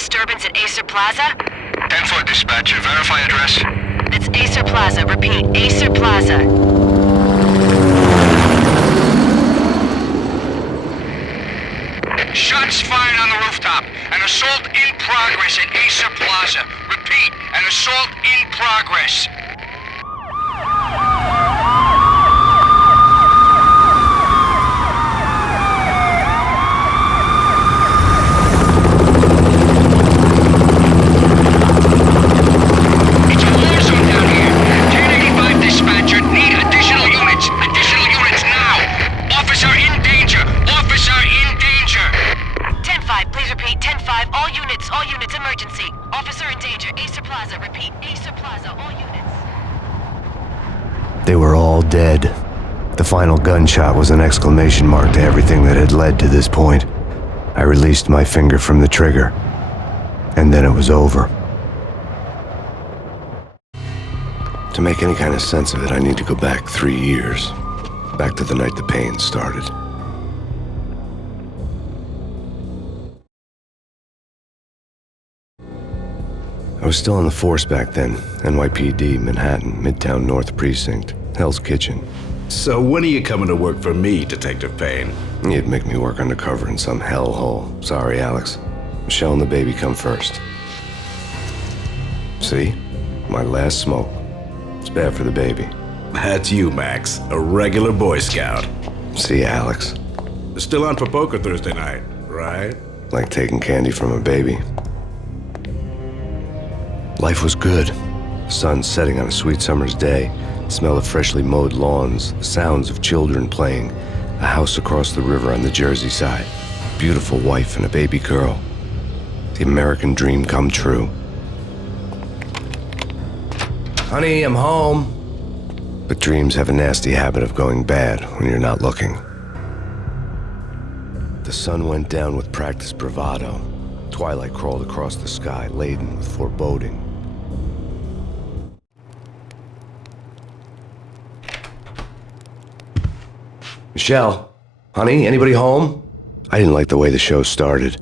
disturbance at Acer Plaza? 10-4 dispatcher, verify address. It's Acer Plaza, repeat, Acer Plaza. Shots fired on the rooftop. An assault in progress at Acer Plaza. Repeat, an assault in progress. It's a war zone down here. 1085 dispatcher, need additional units. Additional units now. Officer in danger. Officer in danger. 10-5, please repeat, 10-5, all units, emergency. Officer in danger, Acer Plaza, repeat, Acer Plaza, all units. They were all dead. The final gunshot was an exclamation mark to everything that had led to this point. I released my finger from the trigger, and then it was over. To make any kind of sense of it, I need to go back 3 years. Back to the night the pain started. I was still on the force back then. NYPD, Manhattan, Midtown North Precinct, Hell's Kitchen. So when are you coming to work for me, Detective Payne? You'd make me work undercover in some hellhole. Sorry, Alex. Michelle and the baby come first. See? My last smoke. It's bad for the baby. That's you, Max. A regular Boy Scout. See, Alex. Still on for poker Thursday night, right? Like taking candy from a baby. Life was good. The sun setting on a sweet summer's day, the smell of freshly mowed lawns, the sounds of children playing, a house across the river on the Jersey side, beautiful wife and a baby girl. The American dream come true. Honey, I'm home. But dreams have a nasty habit of going bad when you're not looking. The sun went down with practiced bravado. Twilight crawled across the sky, laden with foreboding. Michelle, honey, anybody home? I didn't like the way the show started.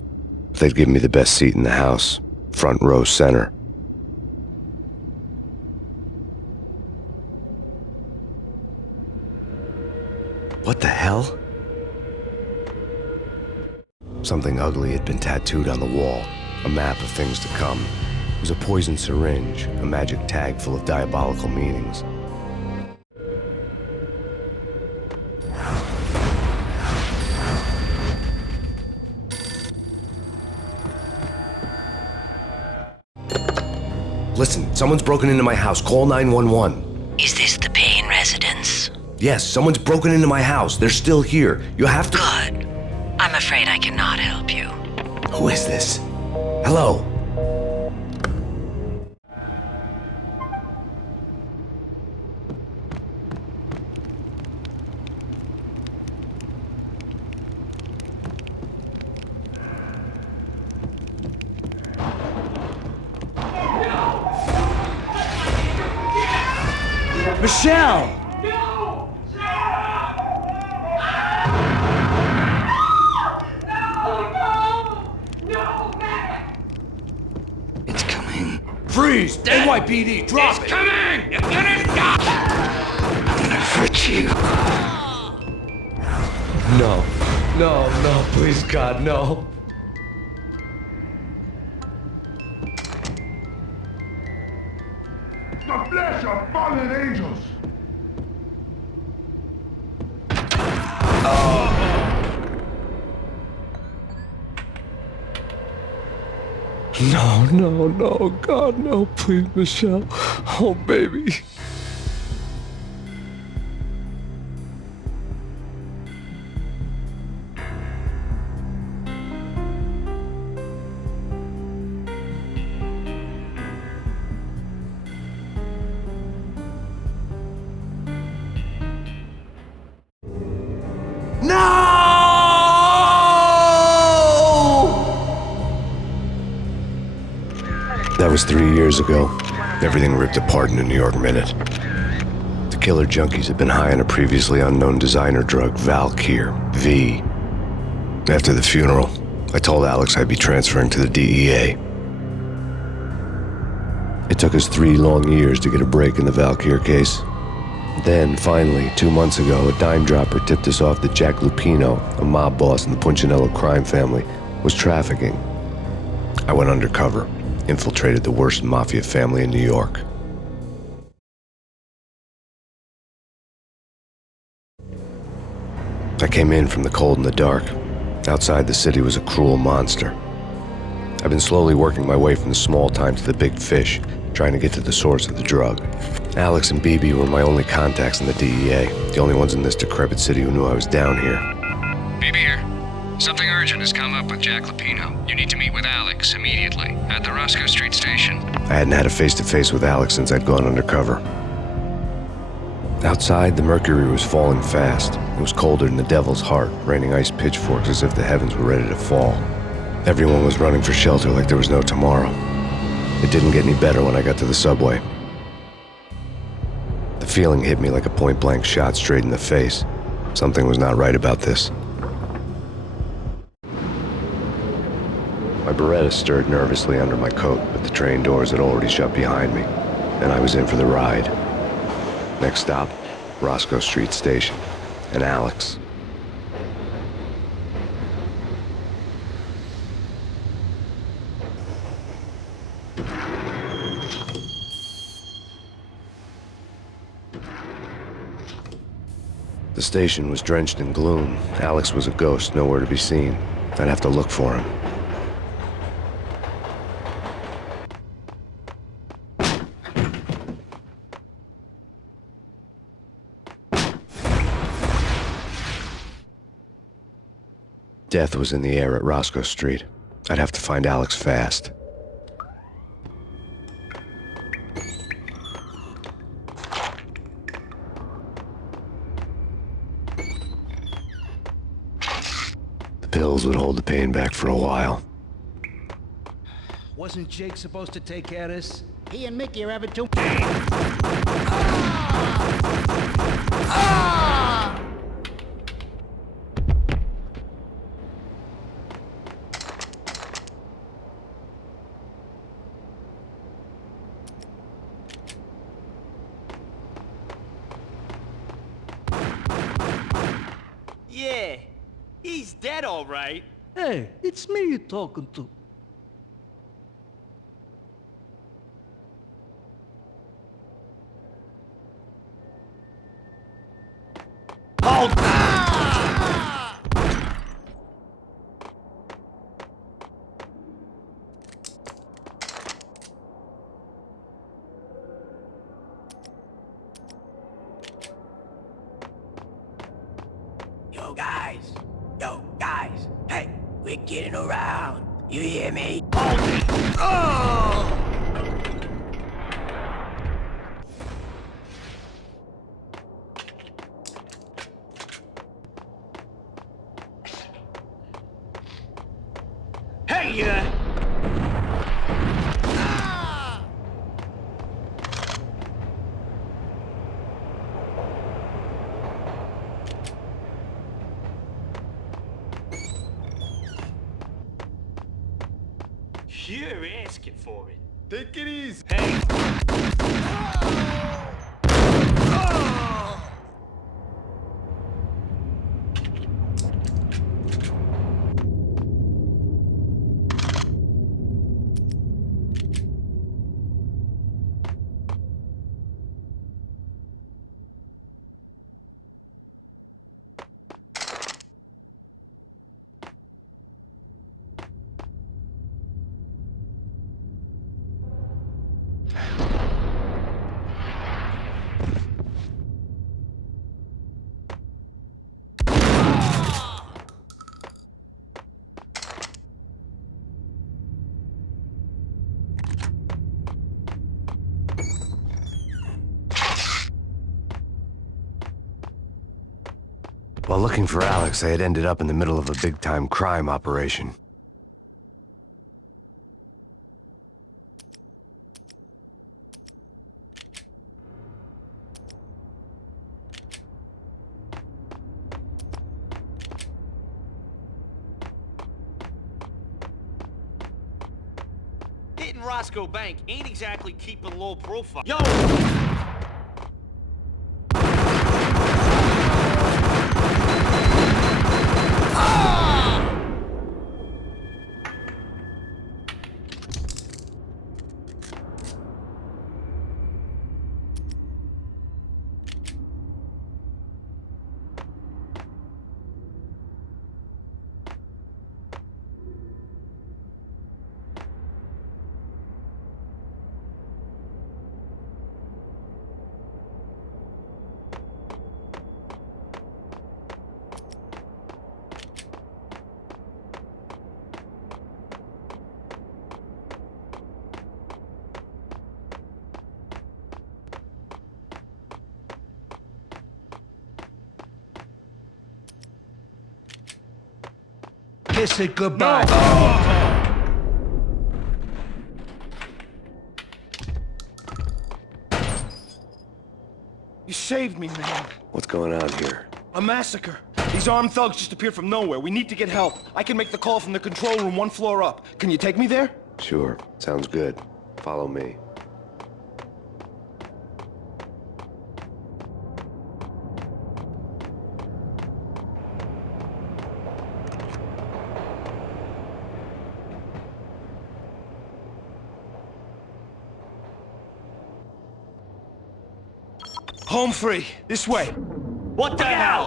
They'd give me the best seat in the house, front row center. What the hell? Something ugly had been tattooed on the wall, a map of things to come. It was a poison syringe, a magic tag full of diabolical meanings. Listen, someone's broken into my house. Call 911. Is this the Payne residence? Yes, someone's broken into my house. They're still here. You have to... Good. I'm afraid I cannot help you. Who is this? Hello? Michelle! Freeze! NYPD, drop it! It's coming! You're gonna die! I'm gonna hurt you. No, please God, no. The flesh of fallen angels! No, God, no, please, Michelle. Oh, baby. That was 3 years ago. Everything ripped apart in a New York minute. The killer junkies had been high on a previously unknown designer drug, Valkyr, V. After the funeral, I told Alex I'd be transferring to the DEA. It took us 3 long years to get a break in the Valkyr case. Then, finally, 2 months ago, a dime dropper tipped us off that Jack Lupino, a mob boss in the Punchinello crime family, was trafficking. I went undercover, infiltrated the worst mafia family in New York. I came in from the cold and the dark. Outside the city was a cruel monster. I've been slowly working my way from the small time to the big fish, trying to get to the source of the drug. Alex and BB were my only contacts in the DEA, the only ones in this decrepit city who knew I was down here. BB here. Something urgent has come up with Jack Lupino. You need to meet with Alex immediately at the Roscoe Street station. I hadn't had a face-to-face with Alex since I'd gone undercover. Outside, the mercury was falling fast. It was colder than the devil's heart, raining ice pitchforks as if the heavens were ready to fall. Everyone was running for shelter like there was no tomorrow. It didn't get any better when I got to the subway. The feeling hit me like a point-blank shot straight in the face. Something was not right about this. My Beretta stirred nervously under my coat, but the train doors had already shut behind me, and I was in for the ride. Next stop, Roscoe Street Station, and Alex. The station was drenched in gloom. Alex was a ghost, nowhere to be seen. I'd have to look for him. Death was in the air at Roscoe Street. I'd have to find Alex fast. The pills would hold the pain back for a while. Wasn't Jake supposed to take care of this? He and Mickey are having too... Yeah, he's dead all right. Hey, it's me you're talking to. Hold! Yo, guys, hey, we're getting around. You hear me? Oh! Hey, You're asking for it. Take it easy. Hey. While looking for Alex, I had ended up in the middle of a big-time crime operation. Hit and Roscoe Bank ain't exactly keeping low profile. Yo! Kiss it goodbye. You saved me, man. What's going on here? A massacre. These armed thugs just appeared from nowhere. We need to get help. I can make the call from the control room 1 floor up. Can you take me there? Sure, sounds good. Follow me. Home free. This way. What the hell?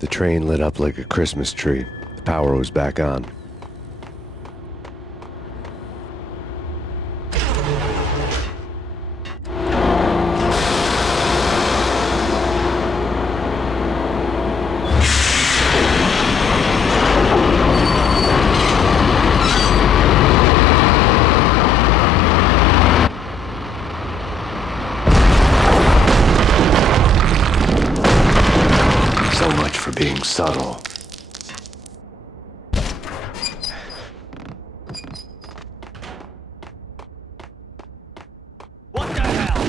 The train lit up like a Christmas tree. The power was back on. So much for being subtle. What the hell?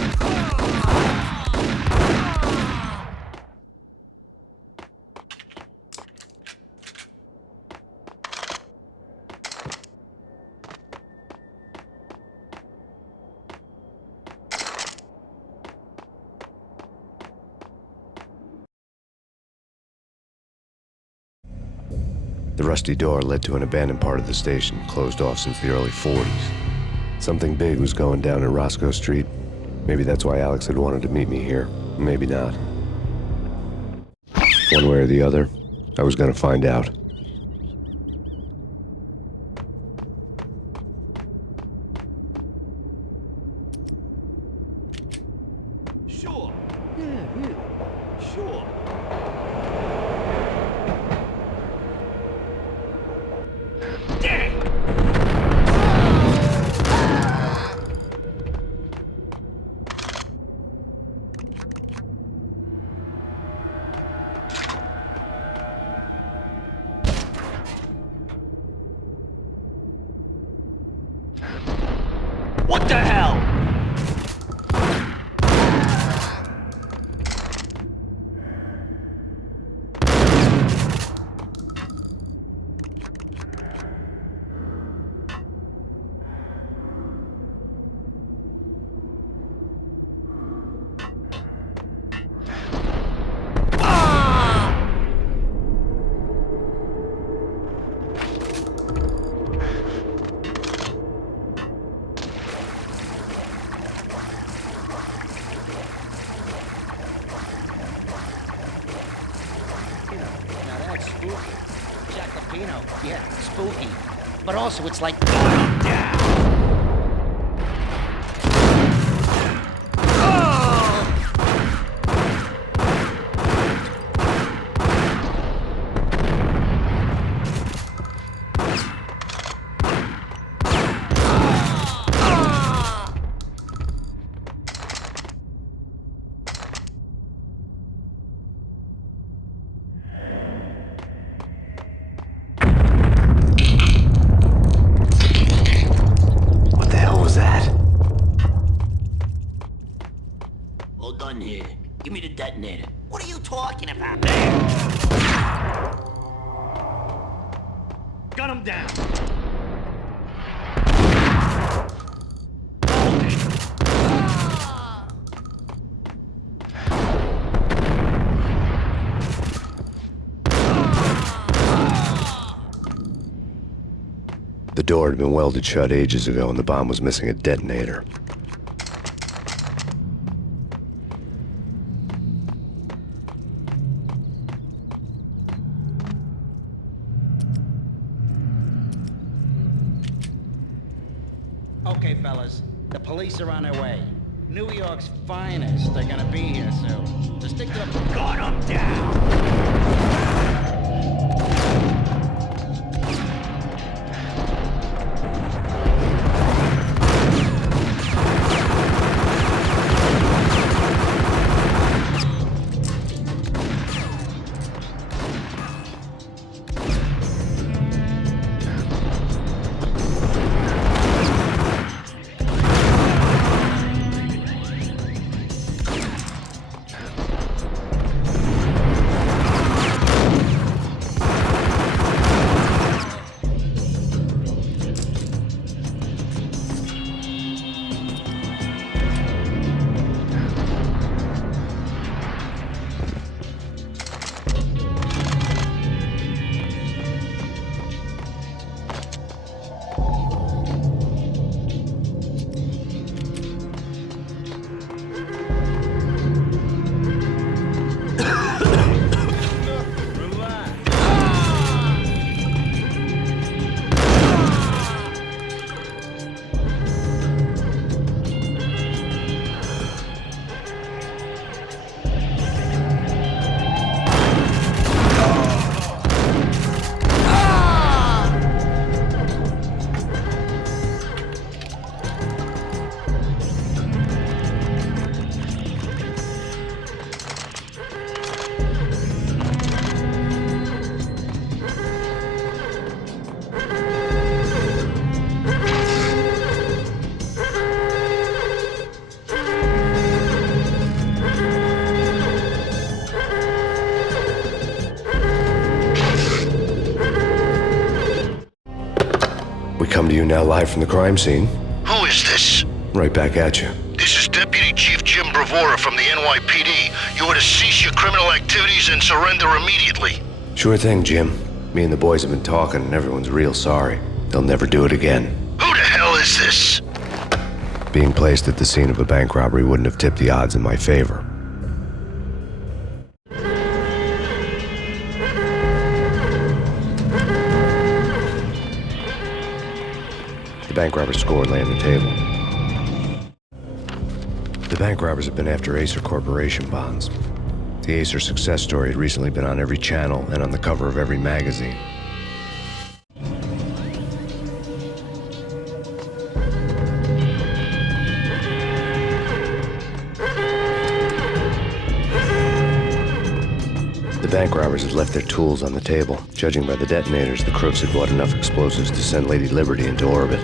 The rusty door led to an abandoned part of the station, closed off since the early 40s. Something big was going down at Roscoe Street. Maybe that's why Alex had wanted to meet me here. Maybe not. One way or the other, I was gonna find out. Sure. Sure. Lupino. Yeah, spooky. But also, it's like... What the hell was that? Hold on here. Give me the detonator. What are you talking about? Gun him down. The door had been welded shut ages ago and the bomb was missing a detonator. Okay, fellas. The police are on their way. New York's finest are gonna be here soon. So stick to the... Gun him down! We come to you now live from the crime scene. Who is this? Right back at you. This is Deputy Chief Jim Bravura from the NYPD. You are to cease your criminal activities and surrender immediately. Sure thing, Jim. Me and the boys have been talking and everyone's real sorry. They'll never do it again. Who the hell is this? Being placed at the scene of a bank robbery wouldn't have tipped the odds in my favor. The bank robber's score lay on the table. The bank robbers have been after Acer Corporation bonds. The Acer success story had recently been on every channel and on the cover of every magazine. The bank robbers had left their tools on the table. Judging by the detonators, the crooks had bought enough explosives to send Lady Liberty into orbit.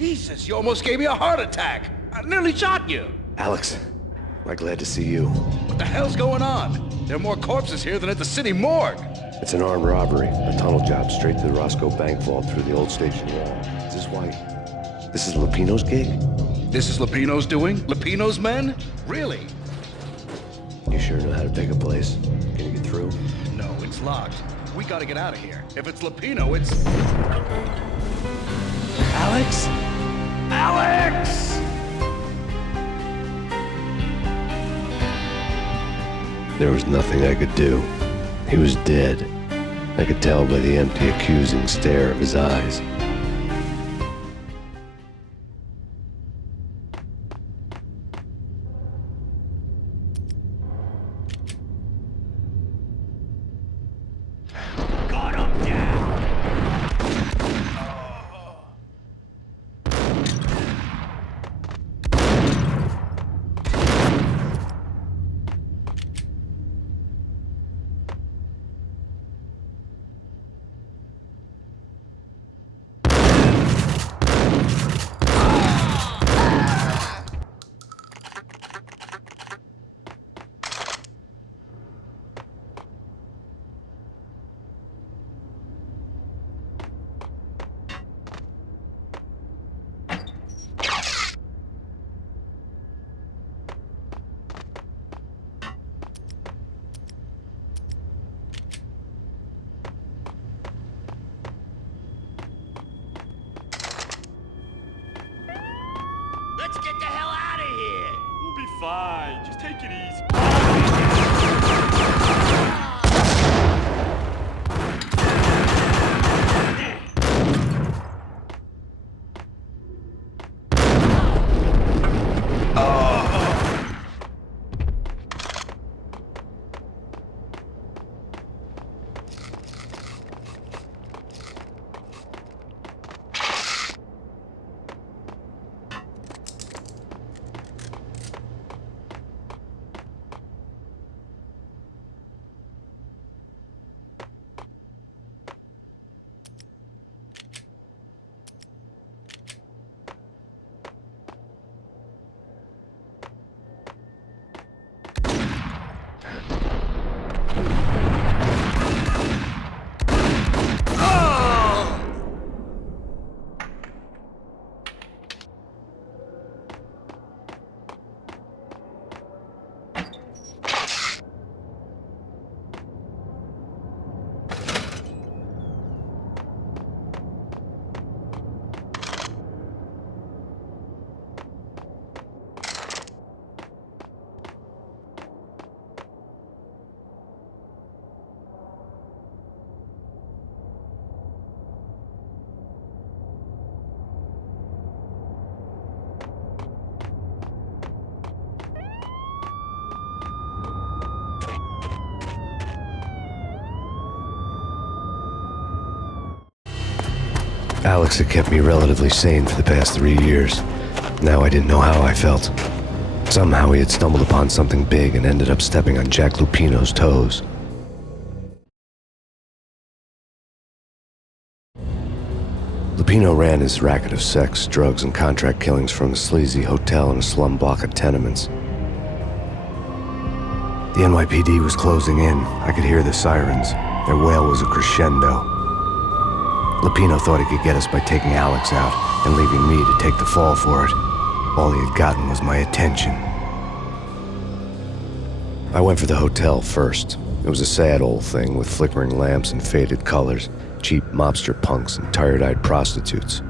Jesus, you almost gave me a heart attack. I nearly shot you. Alex, I'm glad to see you. What the hell's going on? There are more corpses here than at the city morgue. It's an armed robbery, a tunnel job straight to the Roscoe bank vault through the old station wall. Is this why? This is Lupino's gig? This is Lupino's doing? Lupino's men? Really? You sure know how to pick a place? Can you get through? No, it's locked. We gotta get out of here. If it's Lupino, it's... Alex? Alex! There was nothing I could do. He was dead. I could tell by the empty, accusing stare of his eyes. Got him down! Let's get the hell out of here! We'll be fine. Just take it easy. Alex had kept me relatively sane for the past 3 years. Now I didn't know how I felt. Somehow he had stumbled upon something big and ended up stepping on Jack Lupino's toes. Lupino ran his racket of sex, drugs, and contract killings from a sleazy hotel in a slum block of tenements. The NYPD was closing in. I could hear the sirens. Their wail was a crescendo. Lupino thought he could get us by taking Alex out and leaving me to take the fall for it. All he had gotten was my attention. I went for the hotel first. It was a sad old thing with flickering lamps and faded colors, cheap mobster punks and tired-eyed prostitutes.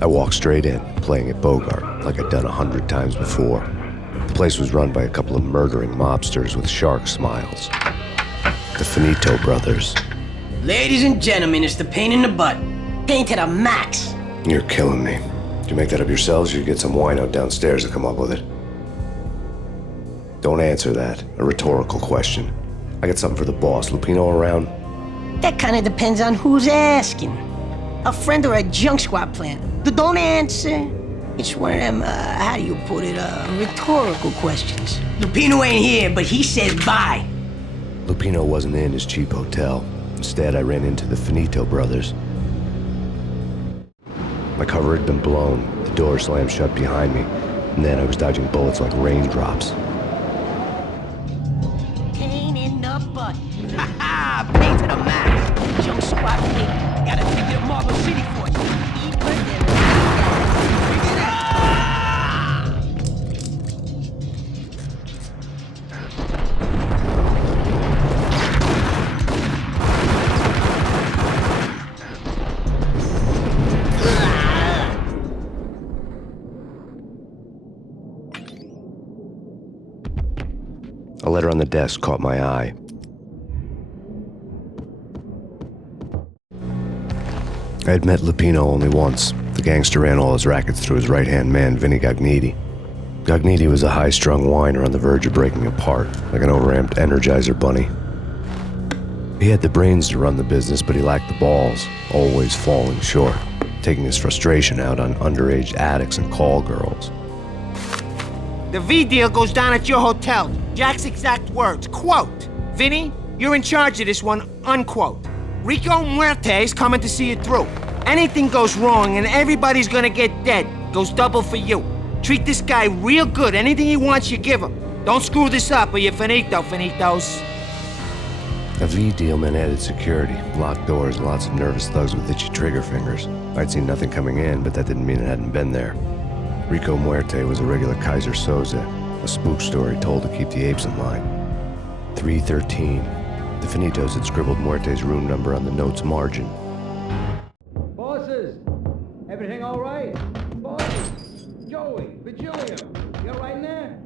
I walked straight in, playing at Bogart like I'd done 100 times before. The place was run by a couple of murdering mobsters with shark smiles. The Finito brothers. Ladies and gentlemen, it's the pain in the butt. Pain to the max. You're killing me. Did you make that up yourselves, or you get some wino downstairs to come up with it? Don't answer that. A rhetorical question. I got something for the boss. Lupino around? That kind of depends on who's asking. A friend or a junk squad plant. Don't answer. It's one of them, how do you put it, rhetorical questions. Lupino ain't here, but he says bye. Lupino wasn't in his cheap hotel. Instead, I ran into the Finito brothers. My cover had been blown, the door slammed shut behind me, and then I was dodging bullets like raindrops. Pain in the butt. Ha ha! Pain to the max. Junk squad kid. Gotta take it to Marble City for you. A letter on the desk caught my eye. I had met Lupino only once. The gangster ran all his rackets through his right-hand man, Vinny Gagniti. Gagniti was a high-strung whiner on the verge of breaking apart, like an overamped Energizer bunny. He had the brains to run the business, but he lacked the balls, always falling short, taking his frustration out on underage addicts and call girls. The V deal goes down at your hotel. Jack's exact words, quote, "Vinny, you're in charge of this one," unquote. Rico Muerte's coming to see it through. Anything goes wrong and everybody's gonna get dead. Goes double for you. Treat this guy real good. Anything he wants, you give him. Don't screw this up or you're finito, finitos. A V deal meant added security, locked doors, and lots of nervous thugs with itchy trigger fingers. I'd seen nothing coming in, but that didn't mean it hadn't been there. Rico Muerte was a regular Kaiser Soze, a spook story told to keep the apes in line. 313. The Finitos had scribbled Muerte's room number on the note's margin. Bosses, everything all right? Bosses, Joey, Virgilio, you all right in there?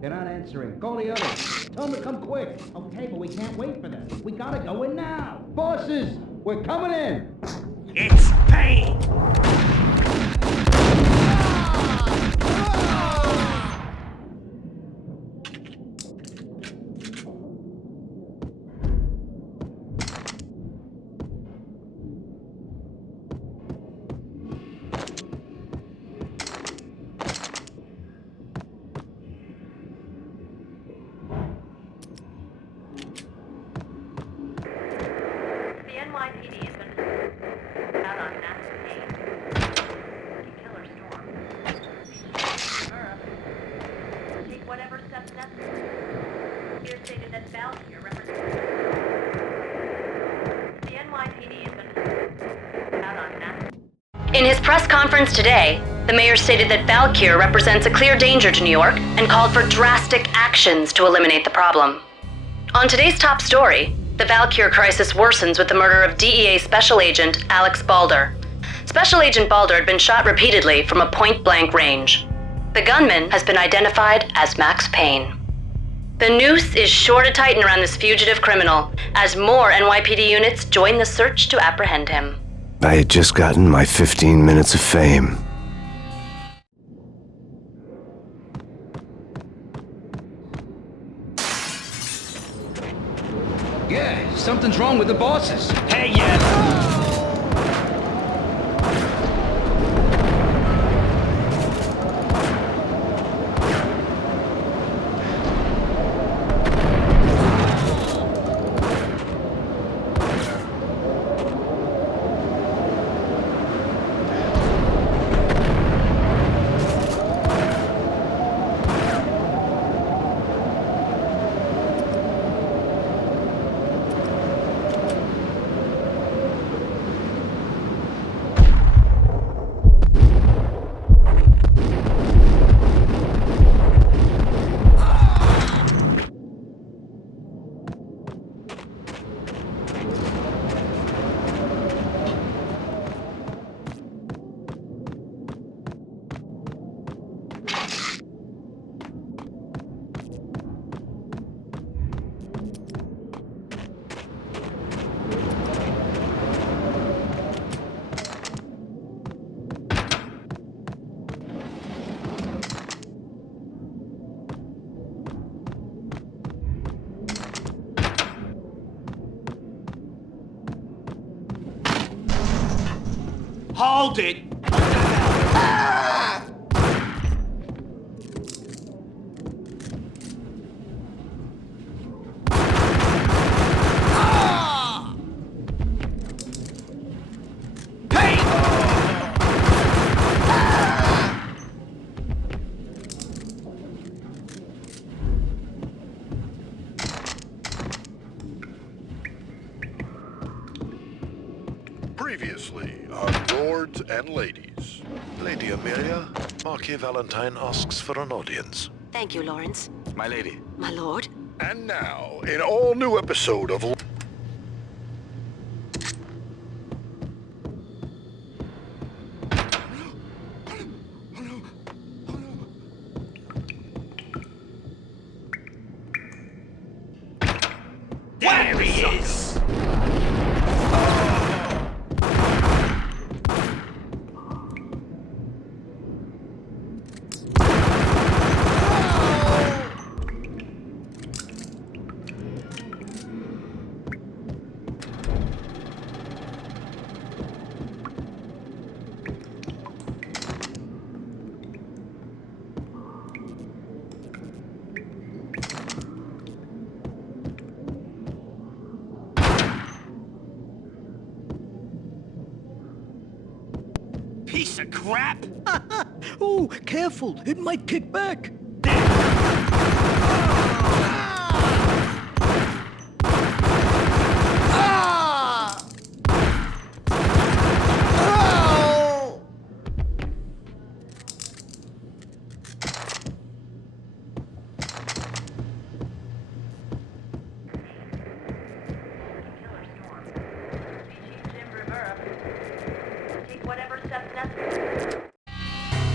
They're not answering. Call the others. Tell them to come quick. Okay, but we can't wait for them. We gotta go in now. Bosses, we're coming in. It's Payne! The NYPD has been out on Max Payne. Killer storm. Take whatever steps necessary. Here stated that Valkyrie represents. The NYPD has been out on Max. In his press conference today, the mayor stated that Valkyrie represents a clear danger to New York and called for drastic actions to eliminate the problem. On today's top story, the Valkyrie crisis worsens with the murder of DEA Special Agent Alex Balder. Special Agent Balder had been shot repeatedly from a point-blank range. The gunman has been identified as Max Payne. The noose is sure to tighten around this fugitive criminal as more NYPD units join the search to apprehend him. I had just gotten my 15 minutes of fame. Yeah, something's wrong with the bosses. Hey, yeah! Hold it! Previously on Lords and Ladies. Lady Amelia, Marquis Valentine asks for an audience. Thank you, Lawrence. My lady. My lord. And now, an all-new episode of... There he is! Piece of crap! Oh, careful. It might kick back.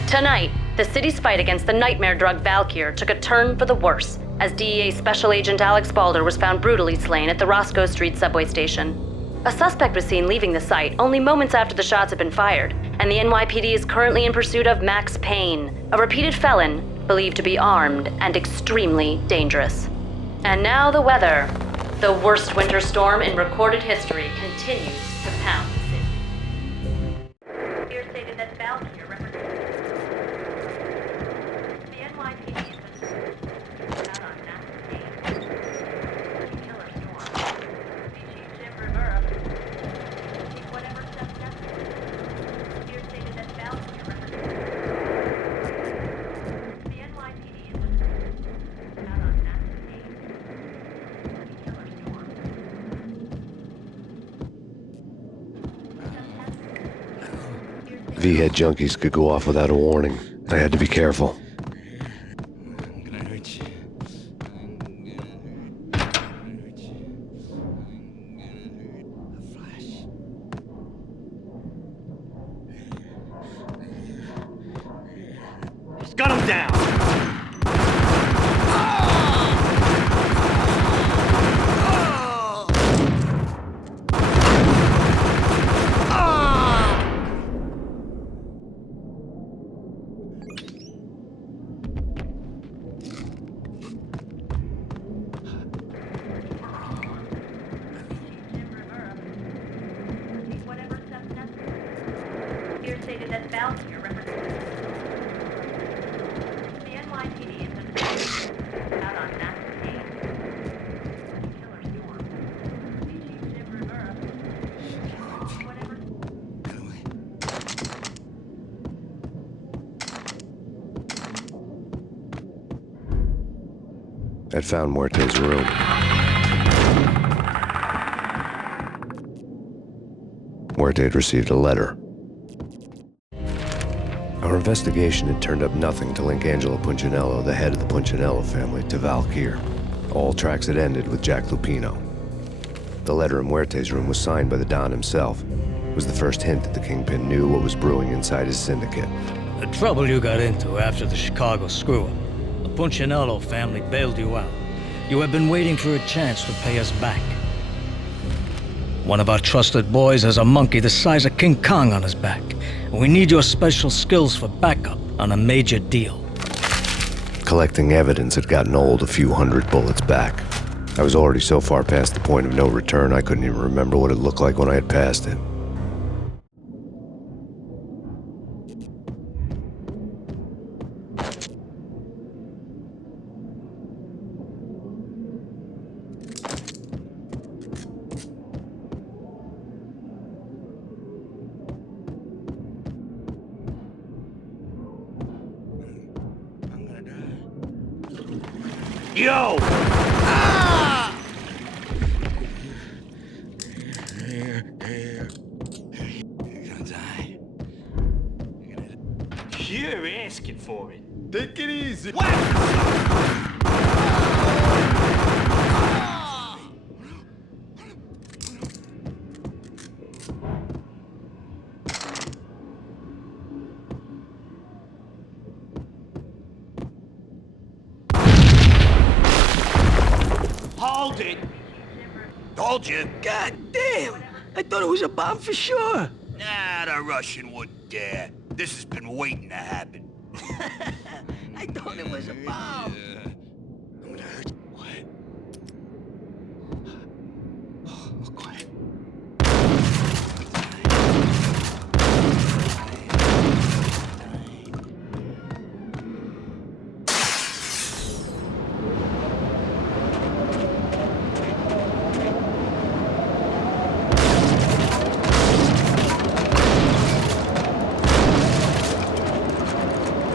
Tonight, the city's fight against the nightmare drug Valkyr took a turn for the worse as DEA Special Agent Alex Balder was found brutally slain at the Roscoe Street subway station. A suspect was seen leaving the site only moments after the shots had been fired, and the NYPD is currently in pursuit of Max Payne, a repeated felon believed to be armed and extremely dangerous. And now the weather. The worst winter storm in recorded history continues to pound the city. Here stated that Valkyr represents the NYPD out on Max Payne. Killer storm. Chief Jim Rivera. Take whatever steps necessary. Here stated that Valkyr represents the NYPD out on Max Payne. Killer storm. V-head junkies could go off without a warning. I had to be careful. I'm gonna hurt you. A flash. Just got him down! Here stated that Valkyr represents the NYPD is out on Max Payne. Killer storm. Chief Jim Rivera. Whatever. I'd found Muerte's room. Muerte had received a letter. Our investigation had turned up nothing to link Angelo Punchinello, the head of the Punchinello family, to Valkyr. All tracks had ended with Jack Lupino. The letter in Muerte's room was signed by the Don himself. It was the first hint that the Kingpin knew what was brewing inside his syndicate. The trouble you got into after the Chicago screw-up. The Punchinello family bailed you out. You have been waiting for a chance to pay us back. One of our trusted boys has a monkey the size of King Kong on his back. We need your special skills for backup on a major deal. Collecting evidence had gotten old a few hundred bullets back. I was already so far past the point of no return I couldn't even remember what it looked like when I had passed it. Yo! for it. Take it easy. Hold it! Told you. God damn! I thought it was a bomb for sure. Nah, the Russian wouldn't dare. This has been waiting to happen. I thought it was a bomb. I'm gonna hurt you. What? Oh, quiet.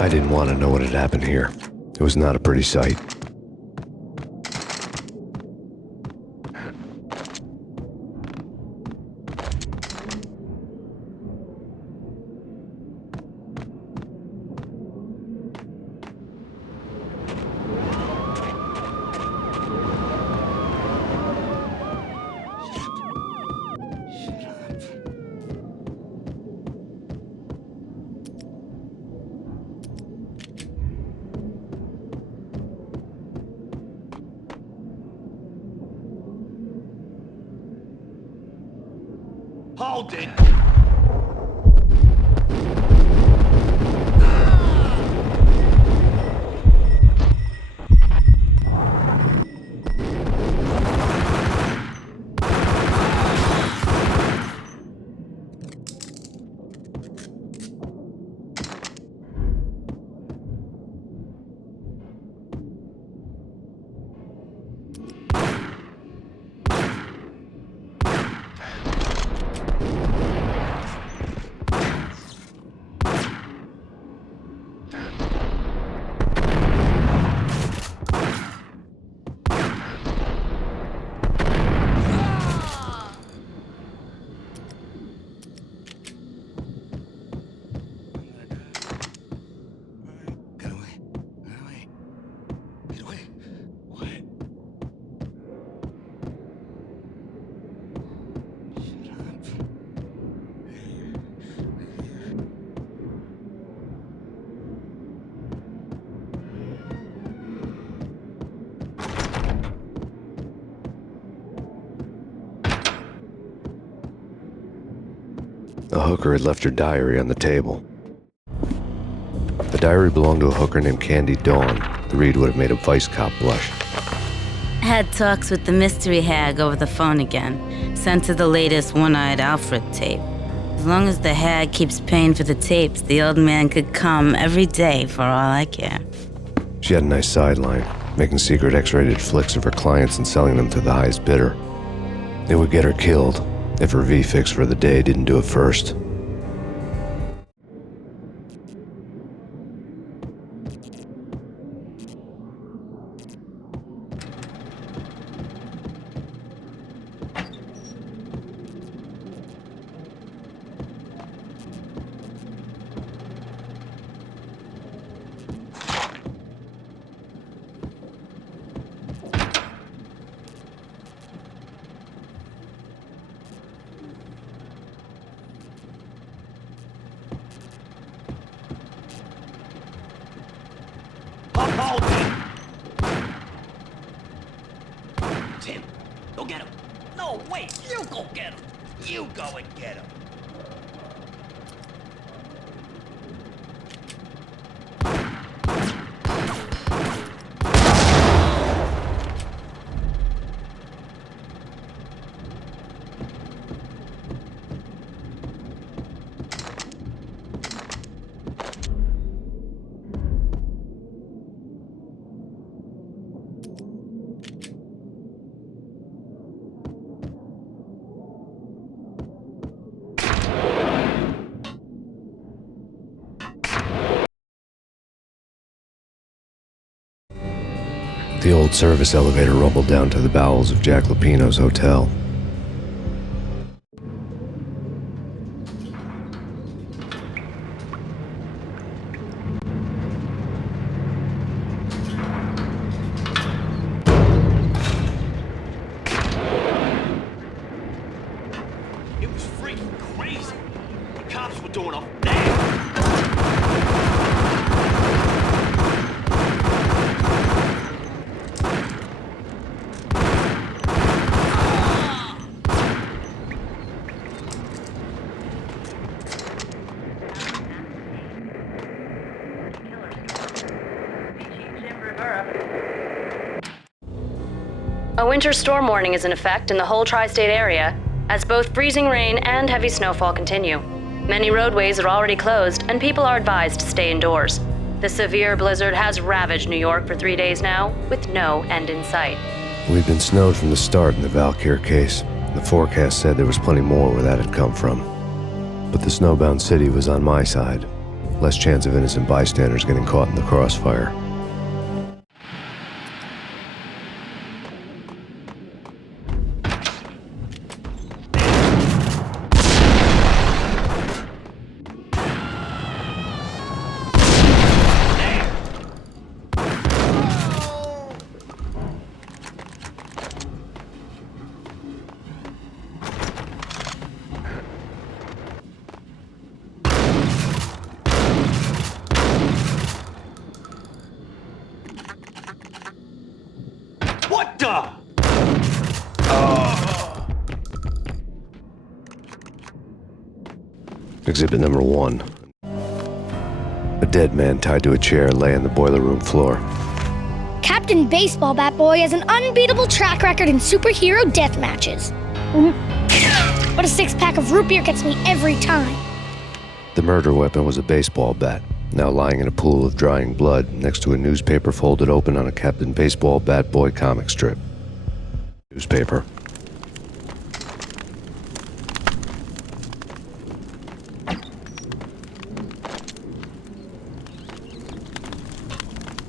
I didn't want to know what had happened here. It was not a pretty sight. Hold it! A hooker had left her diary on the table. The diary belonged to a hooker named Candy Dawn. The read would have made a vice cop blush. Had talks with the mystery hag over the phone again. Sent her the latest One-Eyed Alfred tape. As long as the hag keeps paying for the tapes, the old man could come every day for all I care. She had a nice sideline, making secret X-rated flicks of her clients and selling them to the highest bidder. It would get her killed if her V-fix for the day didn't do it first. Tim, go get him. No, wait, you go get him. You go and get him. The old service elevator rumbled down to the bowels of Jack Lupino's hotel. crazy. The cops were doing a thing. A winter storm warning is in effect in the whole tri-state area, as both freezing rain and heavy snowfall continue. Many roadways are already closed, and people are advised to stay indoors. The severe blizzard has ravaged New York for 3 days now, with no end in sight. We'd been snowed from the start in the Valkyr case. The forecast said there was plenty more where that had come from. But the snowbound city was on my side. Less chance of innocent bystanders getting caught in the crossfire. What the? Exhibit number 1. A dead man tied to a chair lay on the boiler room floor. Captain Baseball Bat Boy has an unbeatable track record in superhero death matches. But a 6-pack of root beer gets me every time. The murder weapon was a baseball bat, now lying in a pool of drying blood next to a newspaper folded open on a Captain Baseball Bat Boy comic strip. Newspaper.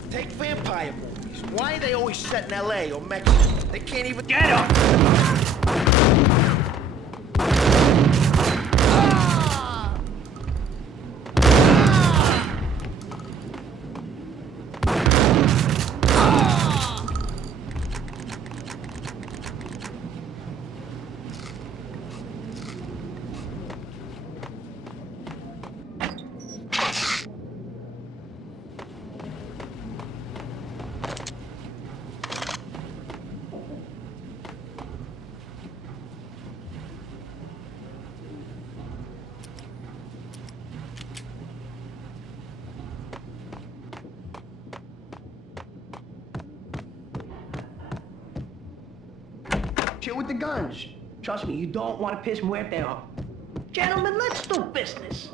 Take vampire movies. Why are they always set in L.A. or Mexico? They can't even get up! Chill with the guns. Trust me, you don't want to piss Muerte off. Gentlemen, let's do business.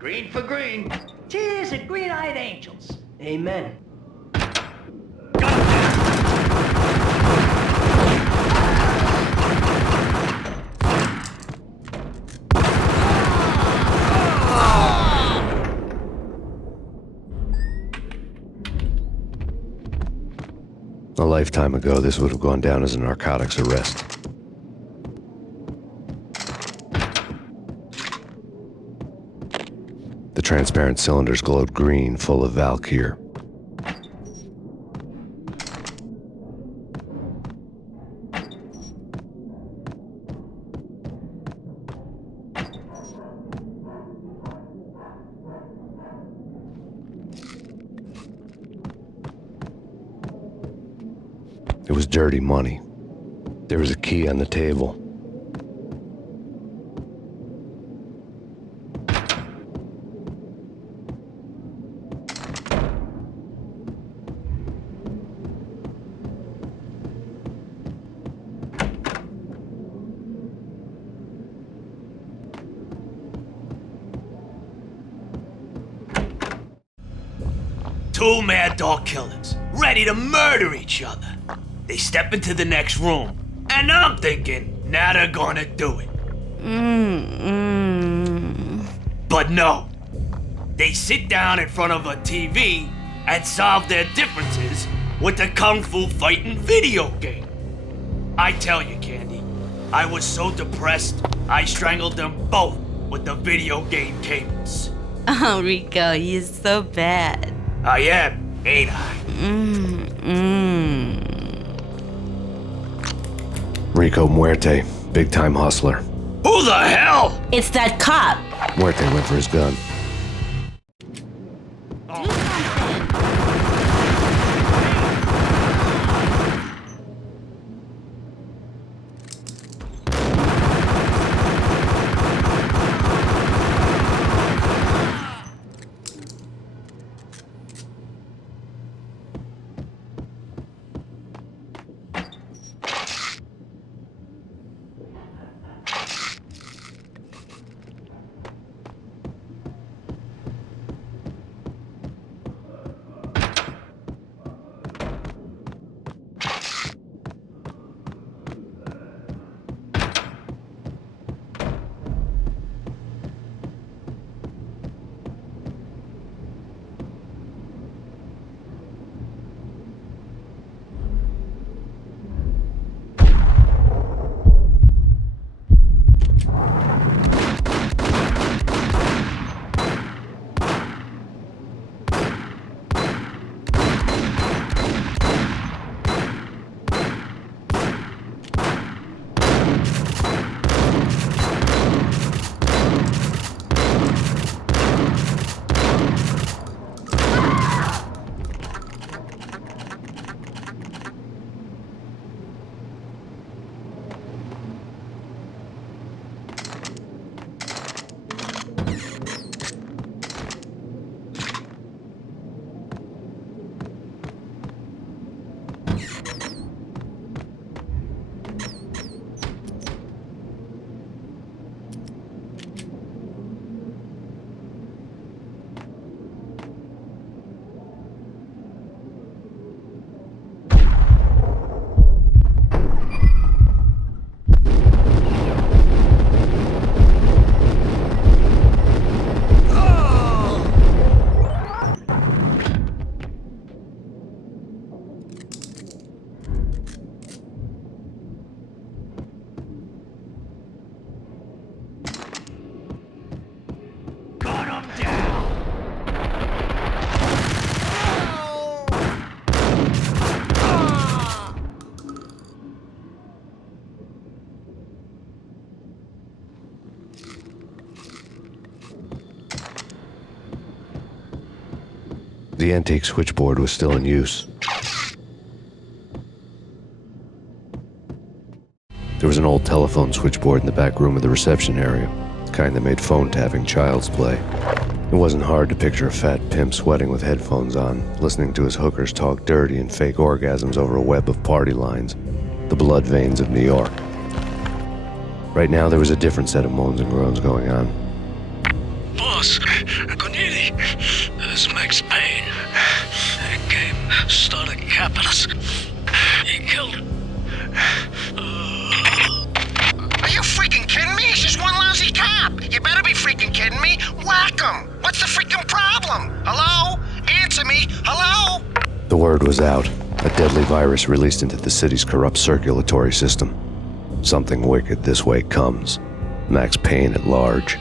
Green for green. Cheers at green-eyed angels. Amen. A lifetime ago, this would have gone down as a narcotics arrest. The transparent cylinders glowed green, full of Valkyr. It was dirty money. There was a key on the table. Two mad dog killers, ready to murder each other. They step into the next room, and I'm thinking, now they're gonna do it. But no. They sit down in front of a TV and solve their differences with the Kung Fu fighting video game. I tell you, Candy, I was so depressed, I strangled them both with the video game cables. Oh, Rico, you're so bad. I am, ain't I? Rico Muerte, big-time hustler. Who the hell? It's that cop. Muerte went for his gun. The antique switchboard was still in use. There was an old telephone switchboard in the back room of the reception area, the kind that made phone tapping child's play. It wasn't hard to picture a fat pimp sweating with headphones on, listening to his hookers talk dirty and fake orgasms over a web of party lines, the blood veins of New York. Right now, there was a different set of moans and groans going on. Boss, Corneli, this is Max Payne. That game started capitalist. He killed him. Are you freaking kidding me? He's just one lousy cop. You better be freaking kidding me. Whack him. What's the freaking problem? Hello? Answer me. Hello? The word was out. A deadly virus released into the city's corrupt circulatory system. Something wicked this way comes. Max Payne at large.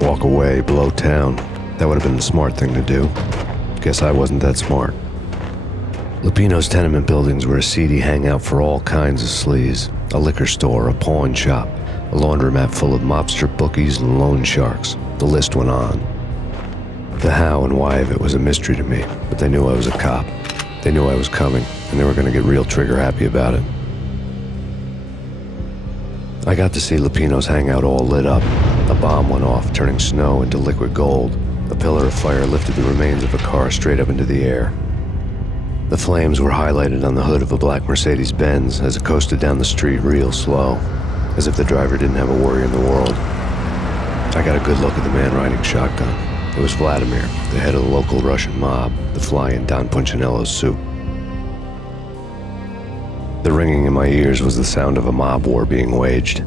Walk away, blow town. That would have been the smart thing to do. Guess I wasn't that smart. Lupino's tenement buildings were a seedy hangout for all kinds of sleaze. A liquor store, a pawn shop, a laundromat full of mobster bookies and loan sharks. The list went on. The how and why of it was a mystery to me, but they knew I was a cop. They knew I was coming, and they were going to get real trigger-happy about it. I got to see Lupino's hangout all lit up. A bomb went off, turning snow into liquid gold. A pillar of fire lifted the remains of a car straight up into the air. The flames were highlighted on the hood of a black Mercedes-Benz as it coasted down the street real slow, as if the driver didn't have a worry in the world. I got a good look at the man riding shotgun. It was Vladimir, the head of the local Russian mob, the fly in Don Punchinello's soup. The ringing in my ears was the sound of a mob war being waged.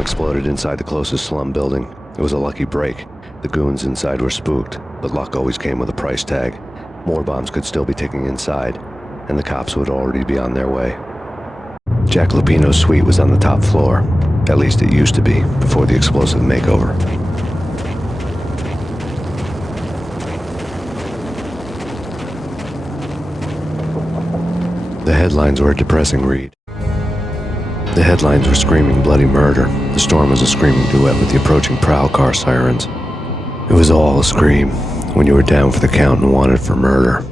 Exploded inside the closest slum building. It was a lucky break. The goons inside were spooked, but luck always came with a price tag. More bombs could still be ticking inside, and the cops would already be on their way. Jack Lupino's suite was on the top floor. At least it used to be, before the explosive makeover. The headlines were a depressing read. The headlines were screaming bloody murder. The storm was a screaming duet with the approaching prowl car sirens. It was all a scream when you were down for the count and wanted for murder.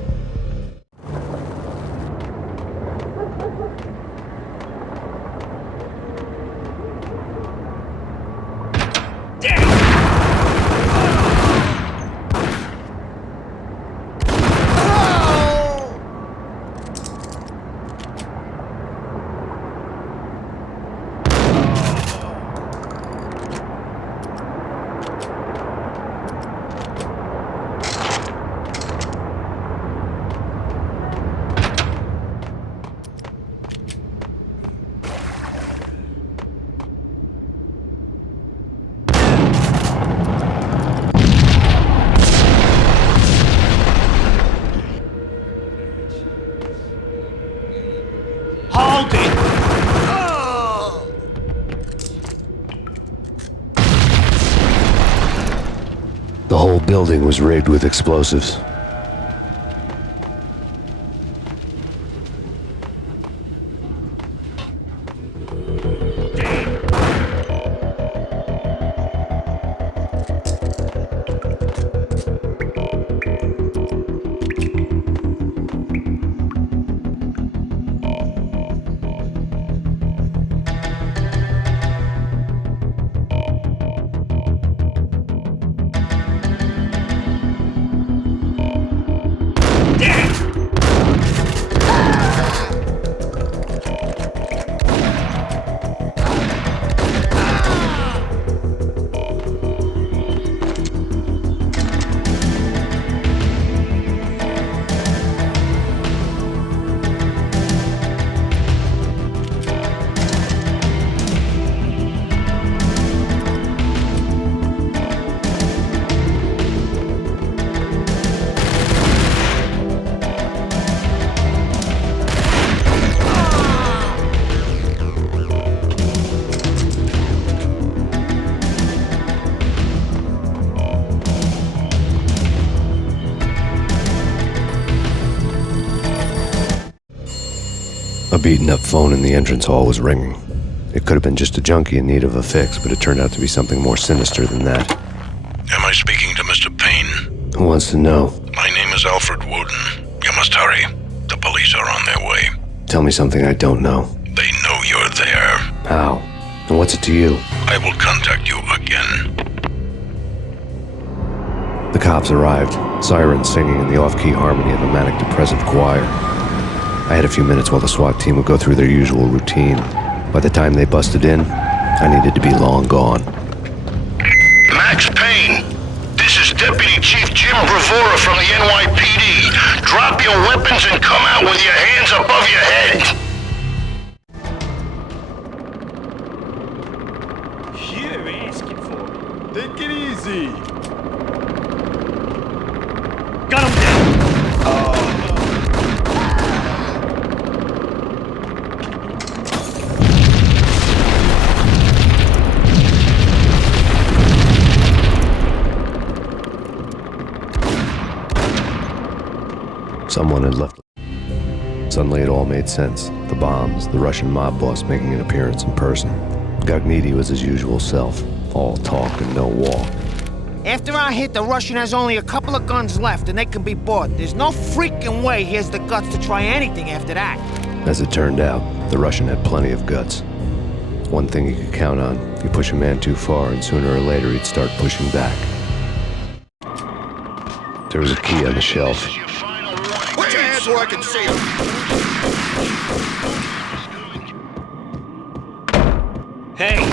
The whole building was rigged with explosives. A beaten-up phone in the entrance hall was ringing. It could have been just a junkie in need of a fix, but it turned out to be something more sinister than that. Am I speaking to Mr. Payne? Who wants to know? My name is Alfred Wooden. You must hurry. The police are on their way. Tell me something I don't know. They know you're there. How? And what's it to you? I will contact you again. The cops arrived, sirens singing in the off-key harmony of a manic-depressive choir. I had a few minutes while the SWAT team would go through their usual routine. By the time they busted in, I needed to be long gone. Max Payne, this is Deputy Chief Jim Bravura from the NYPD. Drop your weapons and come out with your hands above your head. You're asking for it. Take it easy. Got him down! Someone had left. Suddenly it all made sense. The bombs, the Russian mob boss making an appearance in person. Gognitti was his usual self, all talk and no walk. After our hit, the Russian has only a couple of guns left and they can be bought. There's no freaking way he has the guts to try anything after that. As it turned out, the Russian had plenty of guts. One thing you could count on, you push a man too far and sooner or later he'd start pushing back. There was a key on the shelf. Put your hands where I can see them. Hey!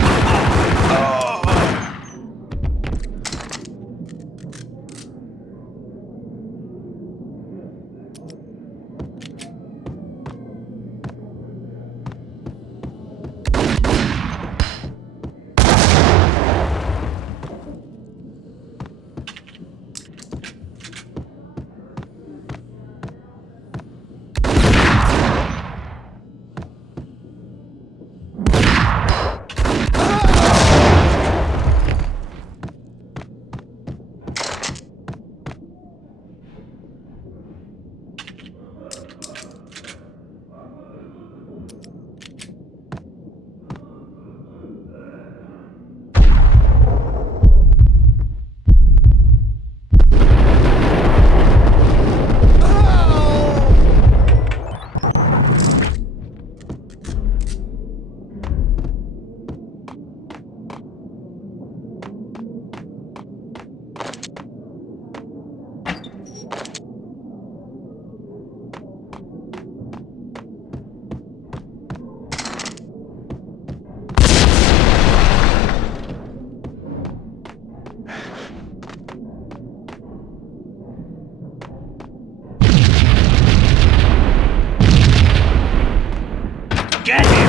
Get him!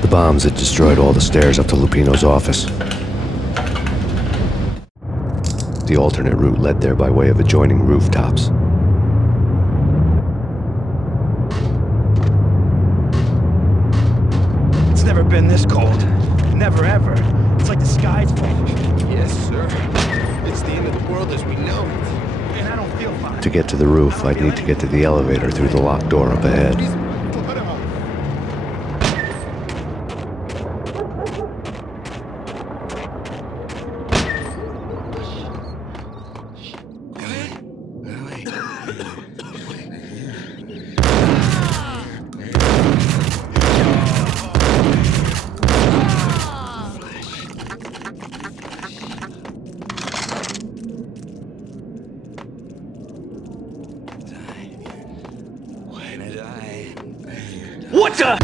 The bombs had destroyed all the stairs up to Lupino's office. The alternate route led there by way of adjoining rooftops. It's never been this cold. Never ever. It's like the sky's falling. Yes, sir. It's the end of the world as we know it. And I don't feel fine. To get to the roof, I'd need to get to the elevator through the locked door up ahead. What the?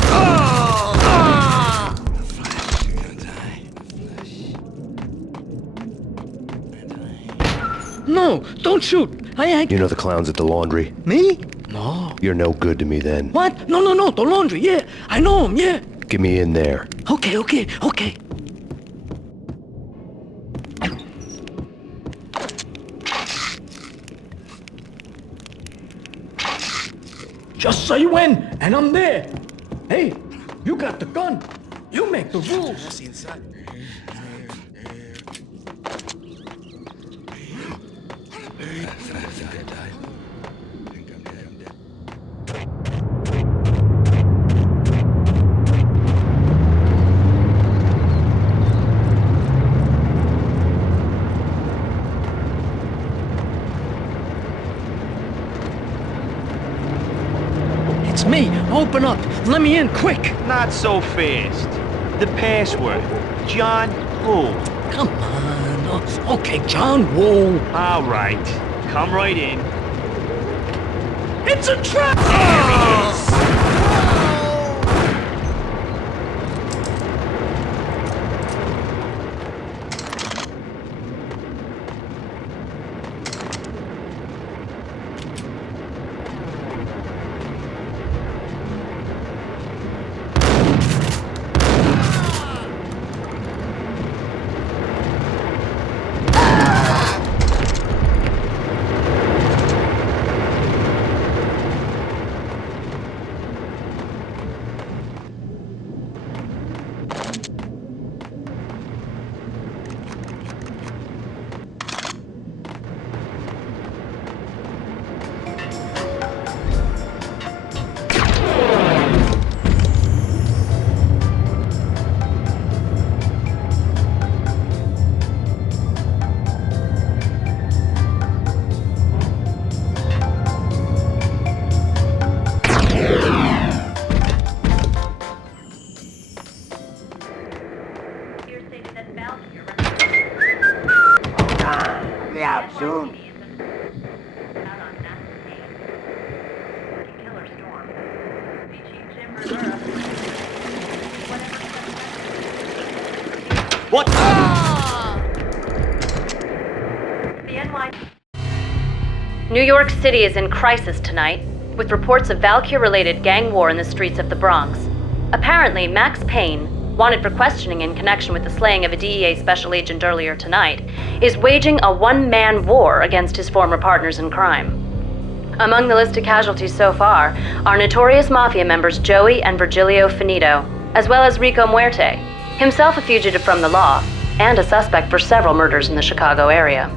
No, don't shoot. You know the clowns at the laundry? Me? No. You're no good to me then. What? No, the laundry, yeah. I know him, yeah. Get me in there. Okay. Just say when, and I'm there. Hey, you got the gun. You make the rules. See inside. It's me. Open up. Let me in, quick. Not so fast. The password. John Woo. Come on. Okay, John Woo. All right. Come right in. It's a trap! There he is. What? New York City is in crisis tonight, with reports of Valkyr-related gang war in the streets of the Bronx. Apparently, Max Payne, wanted for questioning in connection with the slaying of a DEA special agent earlier tonight, is waging a one-man war against his former partners in crime. Among the listed casualties so far are notorious mafia members Joey and Virgilio Finito, as well as Rico Muerte, himself a fugitive from the law, and a suspect for several murders in the Chicago area.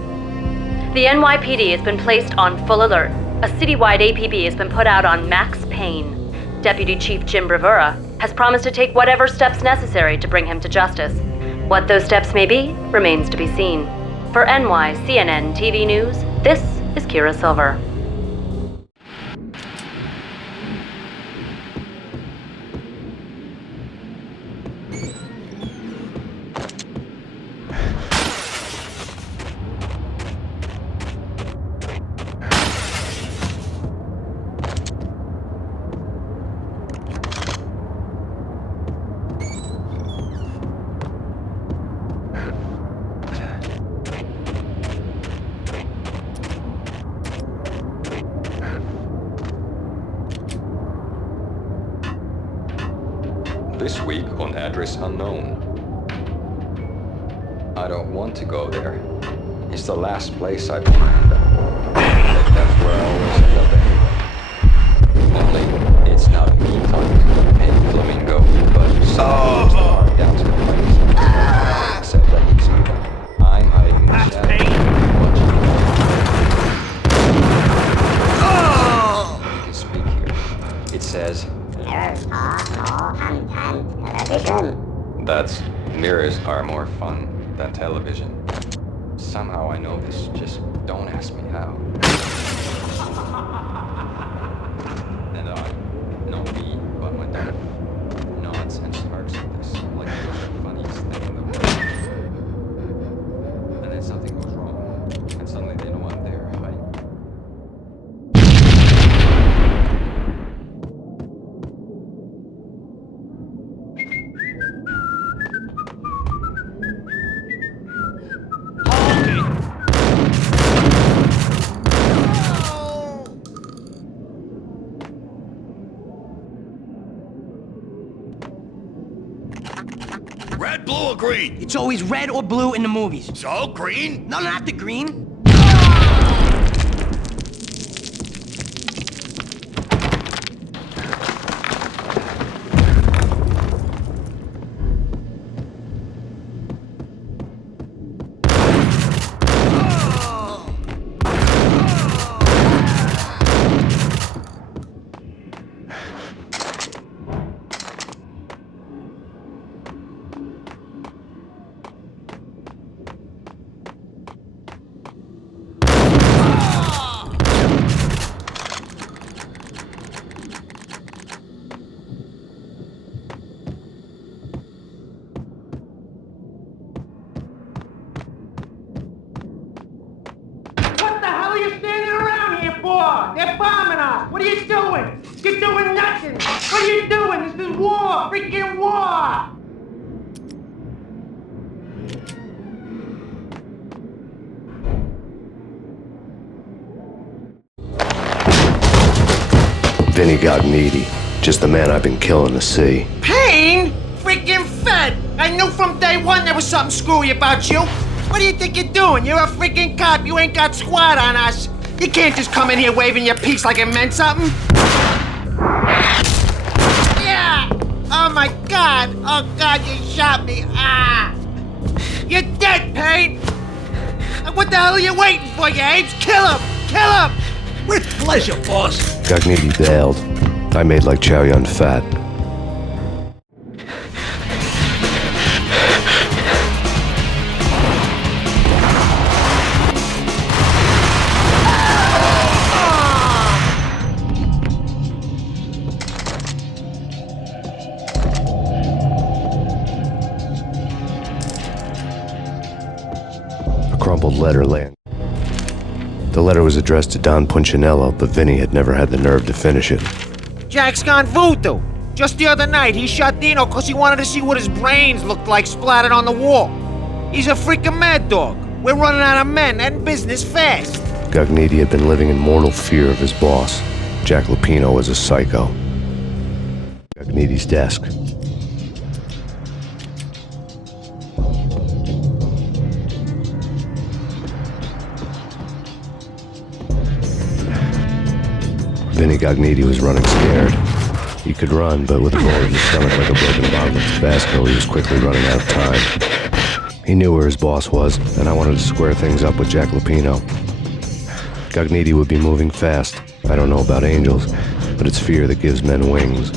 The NYPD has been placed on full alert. A citywide APB has been put out on Max Payne. Deputy Chief Jim Bravura has promised to take whatever steps necessary to bring him to justice. What those steps may be remains to be seen. For NYCNN TV News, this is Kira Silver. This week on Address Unknown. I don't want to go there. It's the last place I planned. That's where I always end up anyway. Only, it's not me talking to a pink flamingo, but someone who's the down to the place. Except that he's evil. I'm hiding in the shadows. You can speak here. It says... That's mirrors are more fun than television. Somehow I know this, just don't ask me how. And not me, but my dad. Nonsense starts with this, like it was the funniest thing in the world. And then something goes wrong, and suddenly they know I'm there hiding. Red, blue, or green? It's always red or blue in the movies. So, green? No, not the green. They're bombing us! What are you doing? You're doing nothing! What are you doing? This is war! Freaking war! Vinny got needy. Just the man I've been killing to see. Payne? Freaking Fed! I knew from day one there was something screwy about you! What do you think you're doing? You're a freaking cop. You ain't got squad on us. You can't just come in here waving your piece like it meant something. Yeah! Oh my God! Oh God, you shot me! Ah! You're dead, Payne! What the hell are you waiting for, you apes? Kill him! Kill him! With pleasure, boss. Gagnetti bailed. I made like Chow Yun Fat. Crumpled letter landed. The letter was addressed to Don Punchinello, but Vinny had never had the nerve to finish it. Jack's gone voodoo. Just the other night, he shot Dino because he wanted to see what his brains looked like splattered on the wall. He's a freaking mad dog. We're running out of men and business fast. Gagnetti had been living in mortal fear of his boss. Jack Lupino was a psycho. Gagnetti's desk. Vinny Gagnetti was running scared. He could run, but with a bullet in his stomach like a broken bottle of Tabasco, he was quickly running out of time. He knew where his boss was, and I wanted to square things up with Jack Lupino. Gagnetti would be moving fast. I don't know about angels, but it's fear that gives men wings.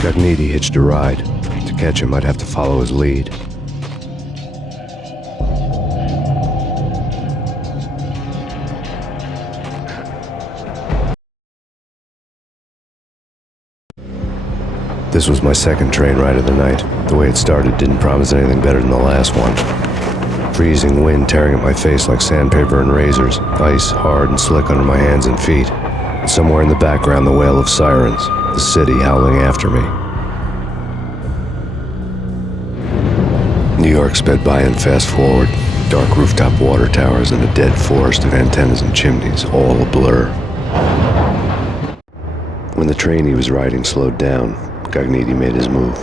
Gagnetti hitched a ride. To catch him, I'd have to follow his lead. This was my second train ride of the night. The way it started didn't promise anything better than the last one. Freezing wind tearing at my face like sandpaper and razors, ice hard and slick under my hands and feet. Somewhere in the background, the wail of sirens, the city howling after me. New York sped by in fast forward. Dark rooftop water towers and a dead forest of antennas and chimneys, all a blur. When the train he was riding slowed down, Gagnetti made his move.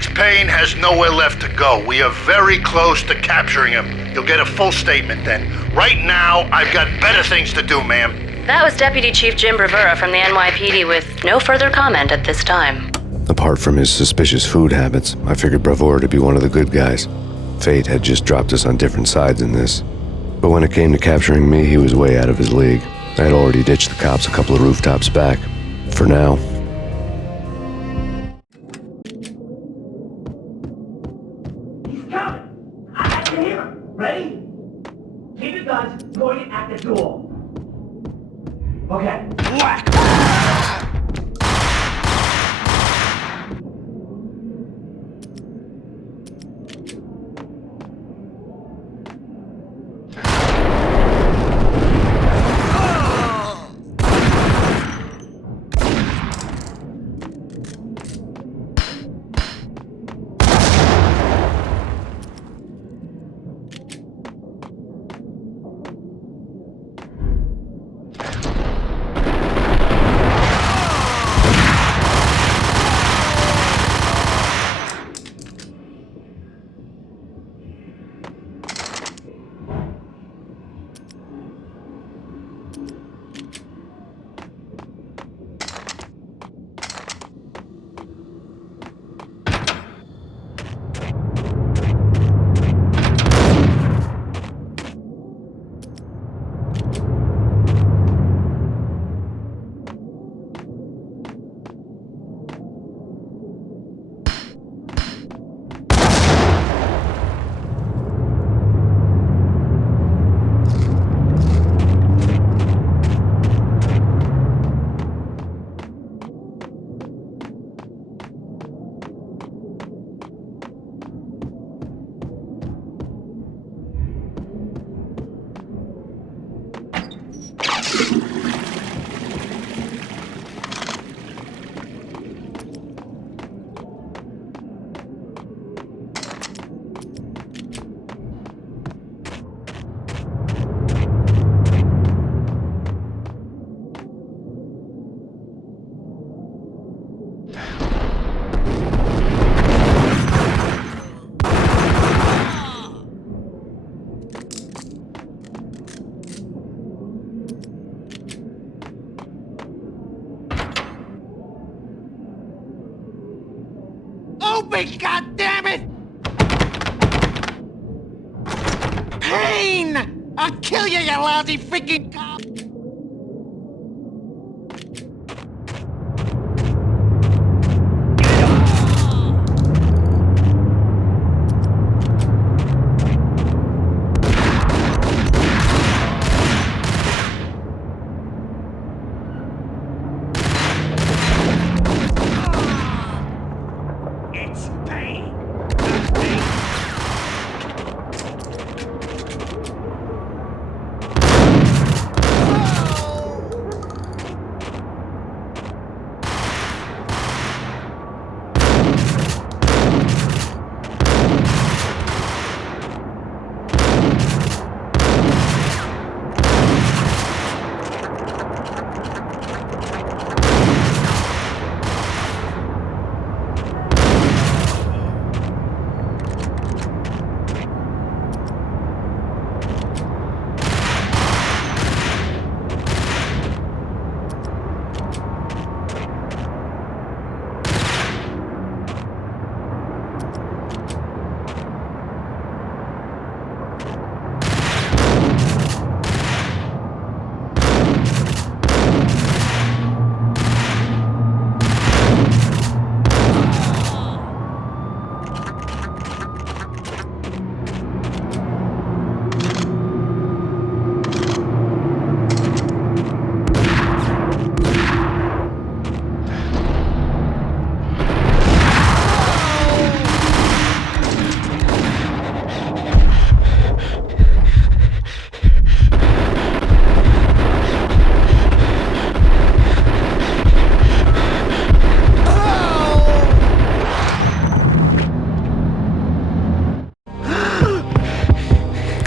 Max Payne has nowhere left to go. We are very close to capturing him. You'll get a full statement then. Right now, I've got better things to do, ma'am. That was Deputy Chief Jim Bravura from the NYPD with no further comment at this time. Apart from his suspicious food habits, I figured Bravura to be one of the good guys. Fate had just dropped us on different sides in this. But when it came to capturing me, he was way out of his league. I had already ditched the cops a couple of rooftops back. For now. He's coming! I can hear him! Ready? Keep your guns pointed at the door. Okay. Whack! Open, goddammit! Payne! I'll kill you, you lousy freaking cop!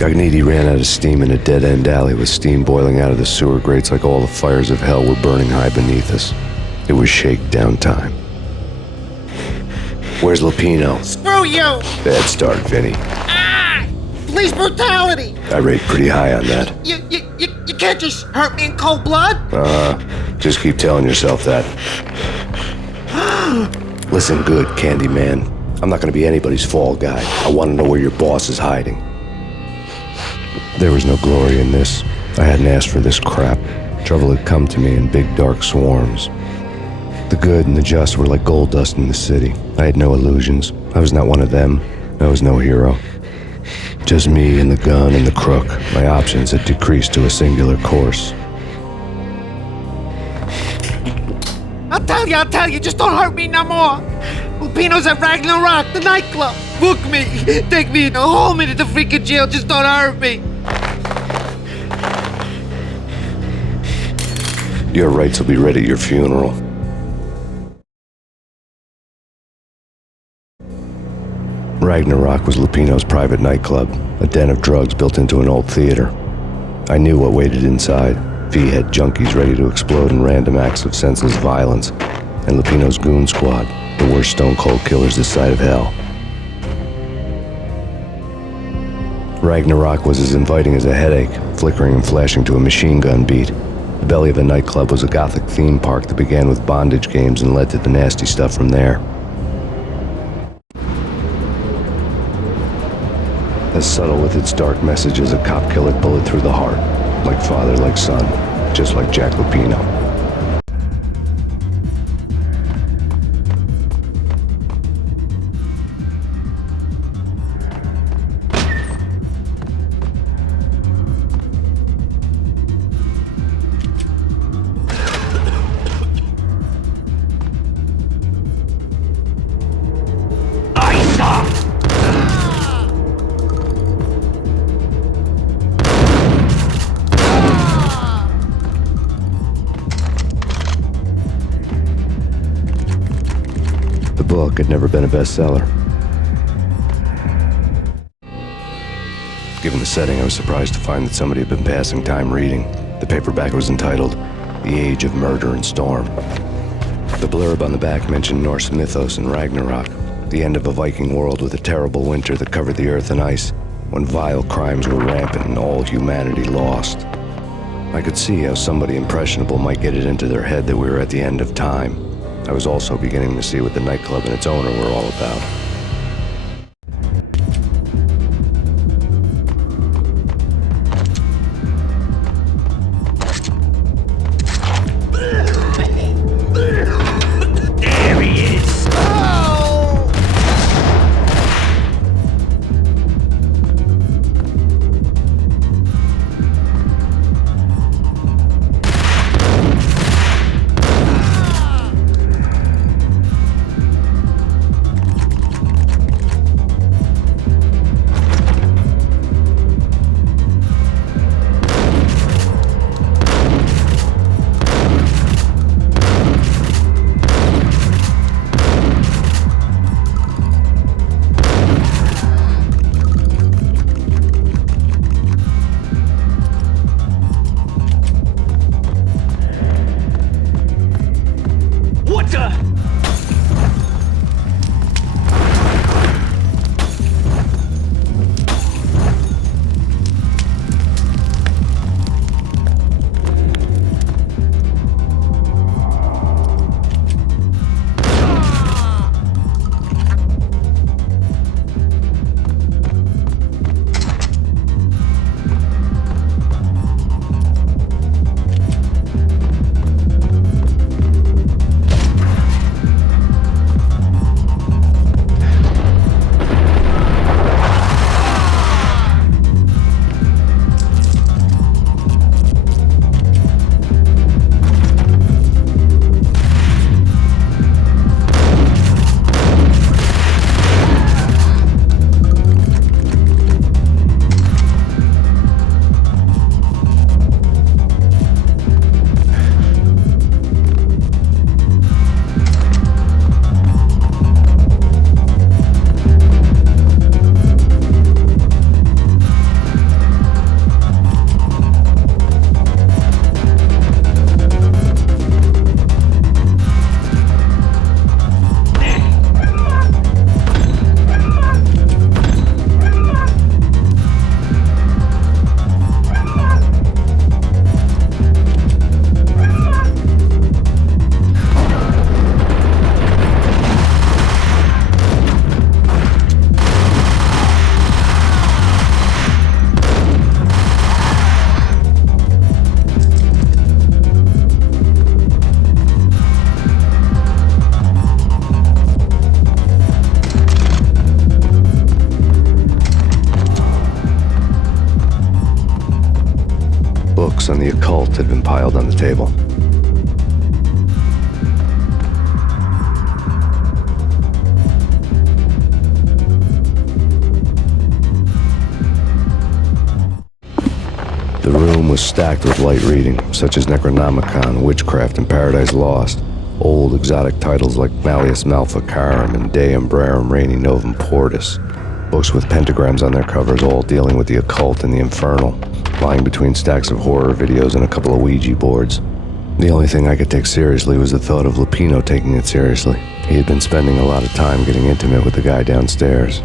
Gognitti ran out of steam in a dead-end alley with steam boiling out of the sewer grates like all the fires of hell were burning high beneath us. It was shakedown time. Where's Lupino? Screw you! Bad start, Vinny. Police brutality! I rate pretty high on that. You can't just hurt me in cold blood? Just keep telling yourself that. Listen good, Candyman. I'm not gonna be anybody's fall guy. I wanna know where your boss is hiding. There was no glory in this. I hadn't asked for this crap. Trouble had come to me in big dark swarms. The good and the just were like gold dust in the city. I had no illusions. I was not one of them. I was no hero. Just me and the gun and the crook. My options had decreased to a singular course. I'll tell you, just don't hurt me no more. Lupino's at Ragna, the nightclub. Book me, take me in, hold me to the freaking jail, just don't hurt me. Your rights will be read at your funeral. Ragnarok was Lupino's private nightclub, a den of drugs built into an old theater. I knew what waited inside. V-head junkies ready to explode in random acts of senseless violence, and Lupino's goon squad, the worst stone-cold killers this side of hell. Ragnarok was as inviting as a headache, flickering and flashing to a machine gun beat. The belly of the nightclub was a gothic theme park that began with bondage games and led to the nasty stuff from there. As subtle with its dark message as a cop killer bullet through the heart. Like father, like son. Just like Jack Lupino. The book had never been a bestseller. Given the setting, I was surprised to find that somebody had been passing time reading. The paperback was entitled The Age of Murder and Storm. The blurb on the back mentioned Norse mythos and Ragnarok, the end of a Viking world with a terrible winter that covered the earth in ice, when vile crimes were rampant and all humanity lost. I could see how somebody impressionable might get it into their head that we were at the end of time. I was also beginning to see what the nightclub and its owner were all about. There he is! occult had been piled on the table. The room was stacked with light reading, such as Necronomicon, Witchcraft, and Paradise Lost. Old exotic titles like Malleus Maleficarum and Deum Brerum Reini Novum Portus. Books with pentagrams on their covers, all dealing with the occult and the infernal, lying between stacks of horror videos and a couple of Ouija boards. The only thing I could take seriously was the thought of Lupino taking it seriously. He had been spending a lot of time getting intimate with the guy downstairs.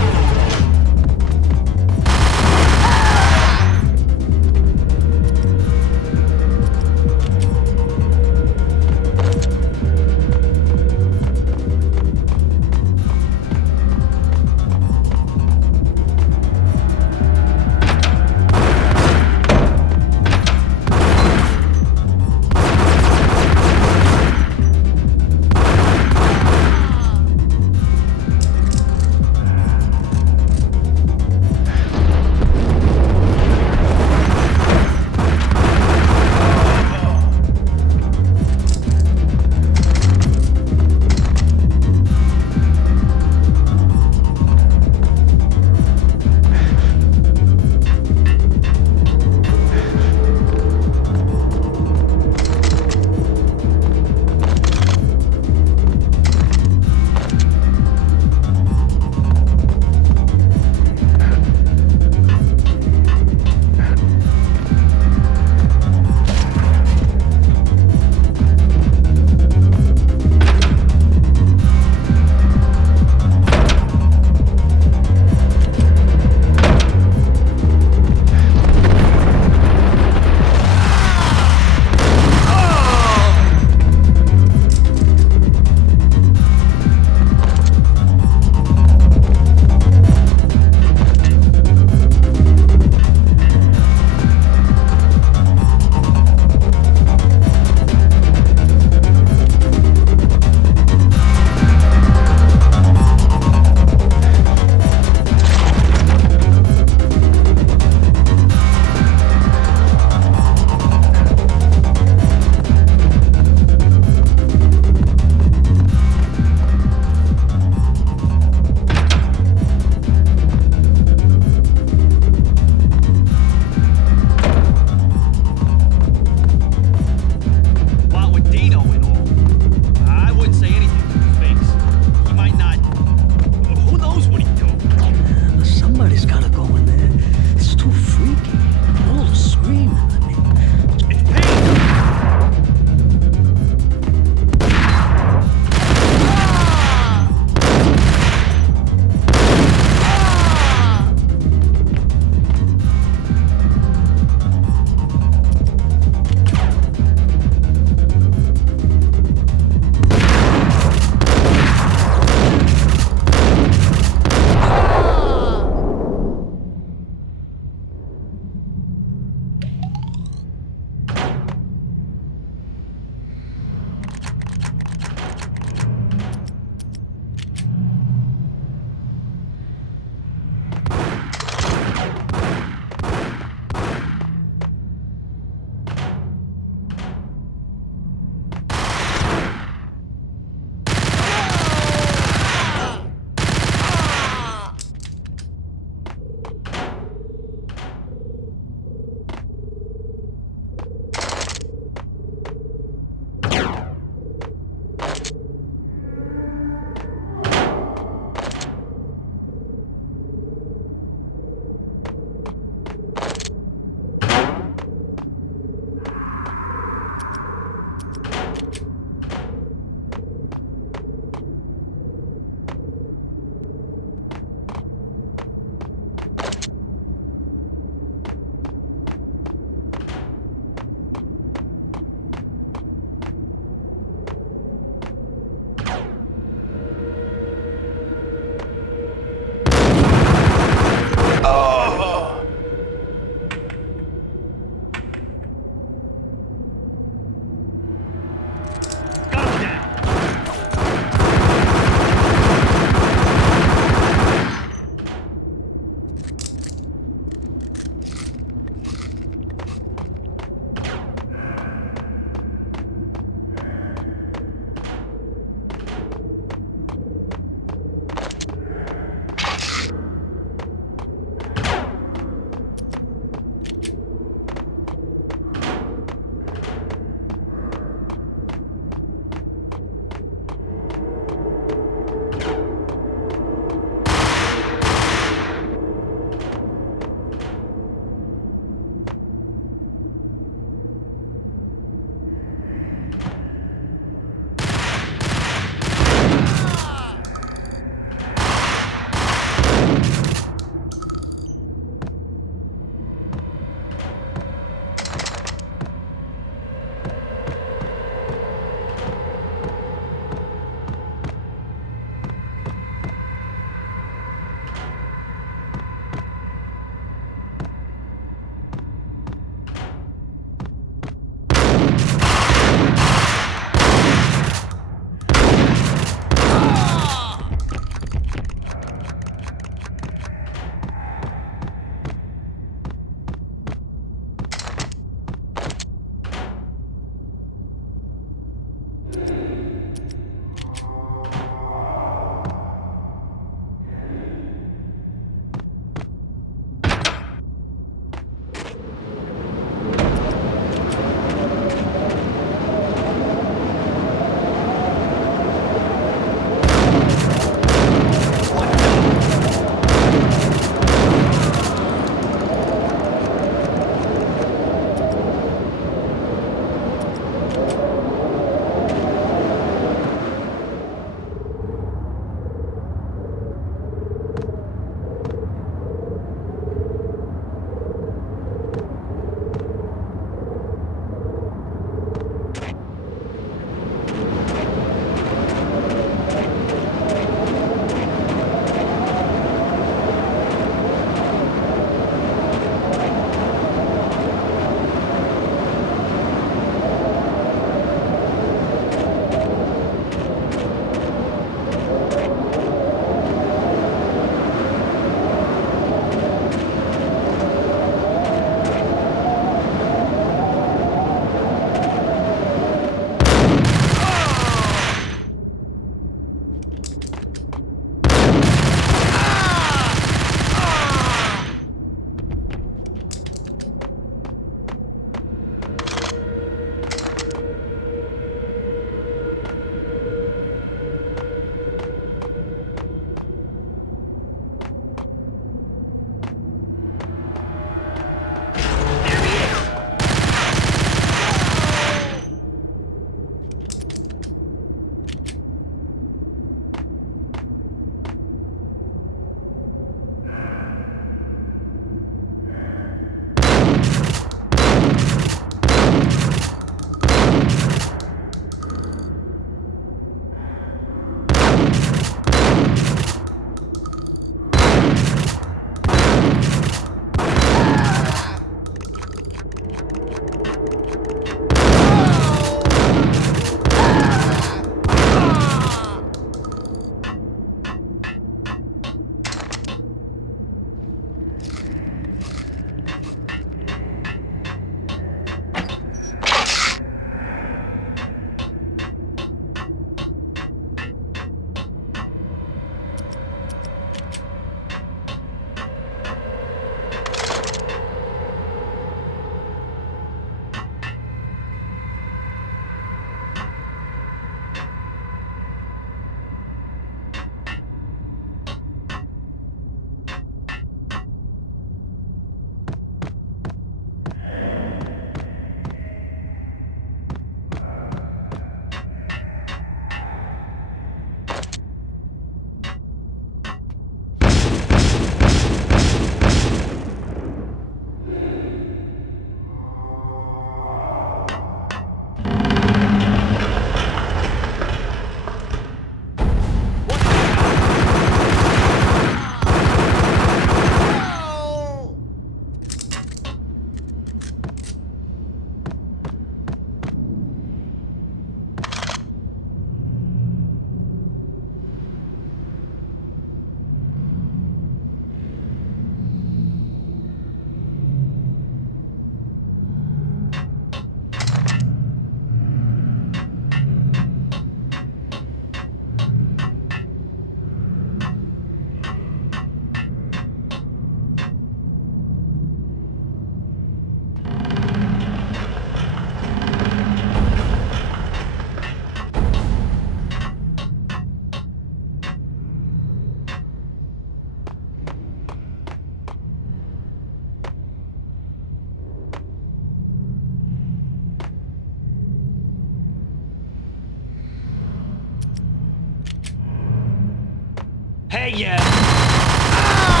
Hey, yeah. Ah!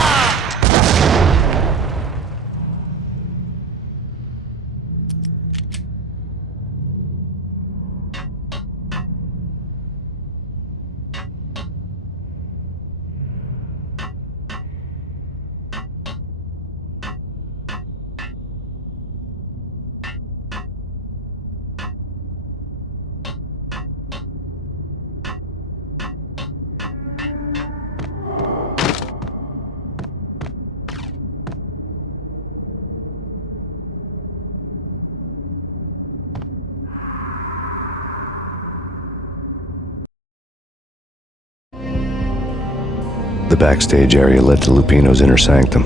The backstage area led to Lupino's inner sanctum.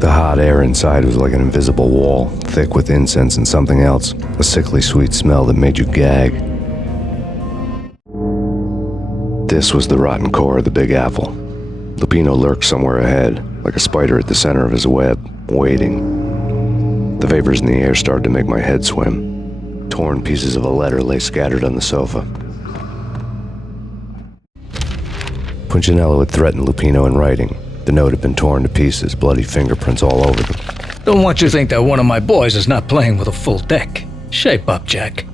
The hot air inside was like an invisible wall, thick with incense and something else, a sickly sweet smell that made you gag. This was the rotten core of the Big Apple. Lupino lurked somewhere ahead, like a spider at the center of his web, waiting. The vapors in the air started to make my head swim. Torn pieces of a letter lay scattered on the sofa. Punchinello had threatened Lupino in writing. The note had been torn to pieces, bloody fingerprints all over them. Don't want you to think that one of my boys is not playing with a full deck. Shape up, Jack.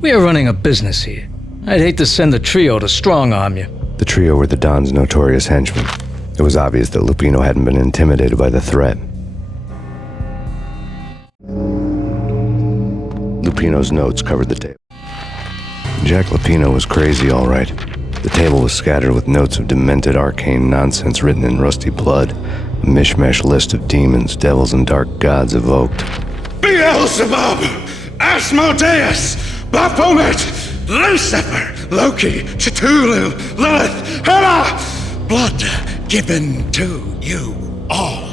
We are running a business here. I'd hate to send the trio to strong-arm you. The trio were the Don's notorious henchmen. It was obvious that Lupino hadn't been intimidated by the threat. Lupino's notes covered the table. Jack Lupino was crazy, all right. The table was scattered with notes of demented arcane nonsense written in rusty blood, a mishmash list of demons, devils, and dark gods evoked. Beelzebub, Asmodeus, Baphomet, Lucifer, Loki, Cthulhu, Lilith, Hela, blood given to you all.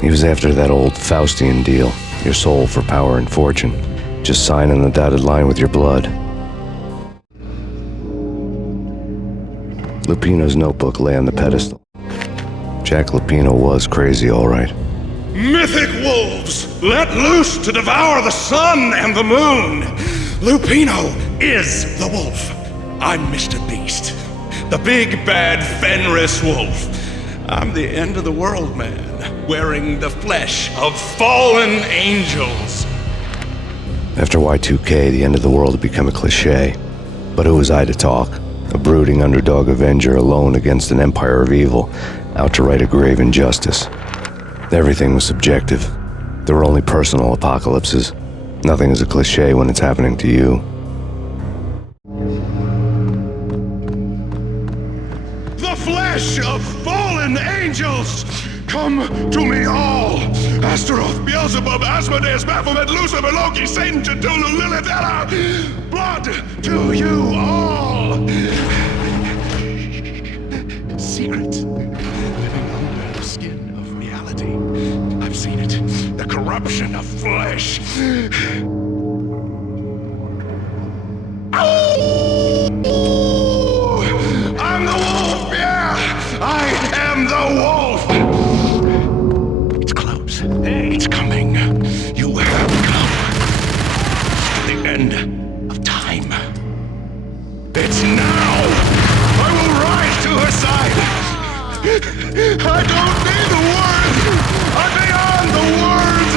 He was after that old Faustian deal, your soul for power and fortune. Just sign on the dotted line with your blood. Lupino's notebook lay on the pedestal. Jack Lupino was crazy, all right. Mythic wolves, let loose to devour the sun and the moon. Lupino is the wolf. I'm Mr. Beast, the big bad Fenris wolf. I'm the end of the world man, wearing the flesh of fallen angels. After Y2K, the end of the world had become a cliche. But who was I to talk? A brooding underdog avenger alone against an empire of evil, out to right a grave injustice. Everything was subjective. There were only personal apocalypses. Nothing is a cliche when it's happening to you. The flesh of fallen angels! Come to me all! Astaroth, Beelzebub, Asmodeus, Baphomet, Lucifer, Loki, Satan, Cthulhu, Lilith, Hela! Blood to you all! Secret. Living under the skin of reality. I've seen it. The corruption of flesh. I'm the wolf, yeah! I am the wolf! It's close. It's coming. You have come. The end of time. It's now! I will rise to her side! I don't need the words! I'm beyond the words!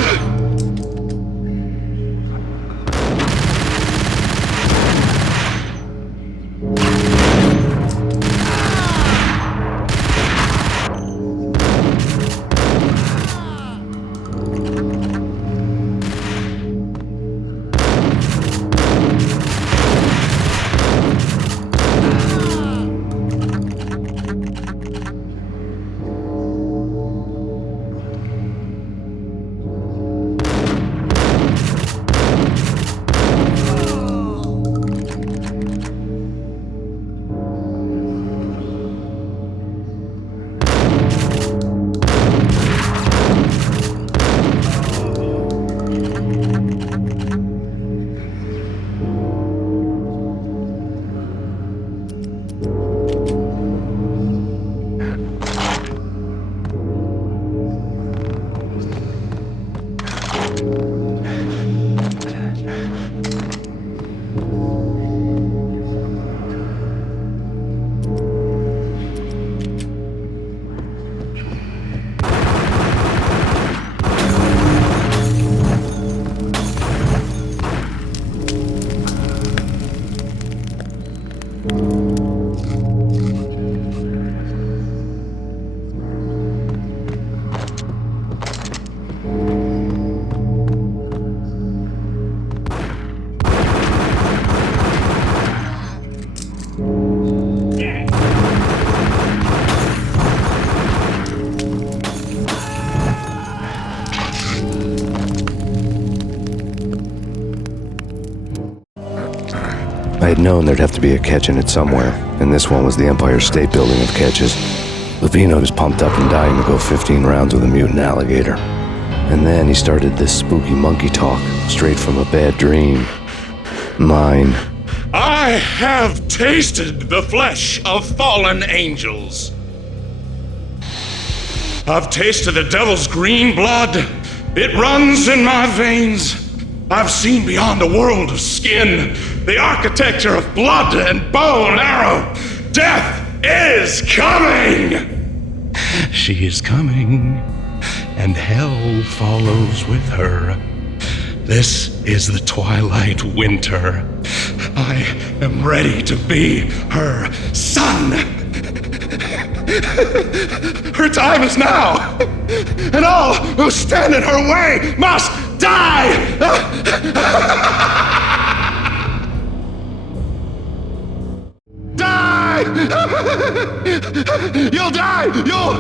had known there'd have to be a catch in it somewhere, and this one was the Empire State Building of catches. Lupino was pumped up and dying to go 15 rounds with a mutant alligator. And then he started this spooky monkey talk, straight from a bad dream. Mine. I have tasted the flesh of fallen angels. I've tasted the devil's green blood. It runs in my veins. I've seen beyond a world of skin, the architecture of blood and bow and arrow. Death is coming! She is coming, and hell follows with her. This is the twilight winter. I am ready to be her son. Her time is now, and all who stand in her way must die! Die! You'll die! You'll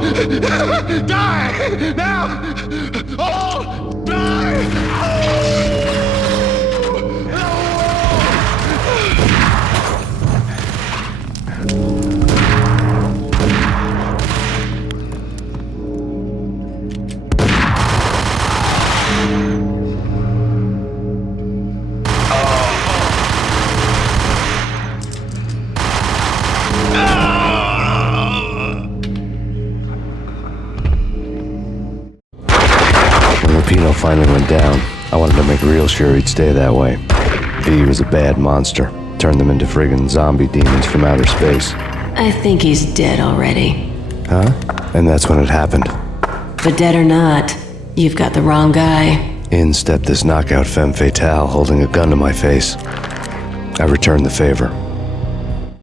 die! Now! All die! Lupino finally went down. I wanted to make real sure he'd stay that way. V was a bad monster. Turned them into friggin' zombie demons from outer space. I think he's dead already. Huh? And that's when it happened. But dead or not, you've got the wrong guy. In stepped this knockout femme fatale holding a gun to my face. I returned the favor.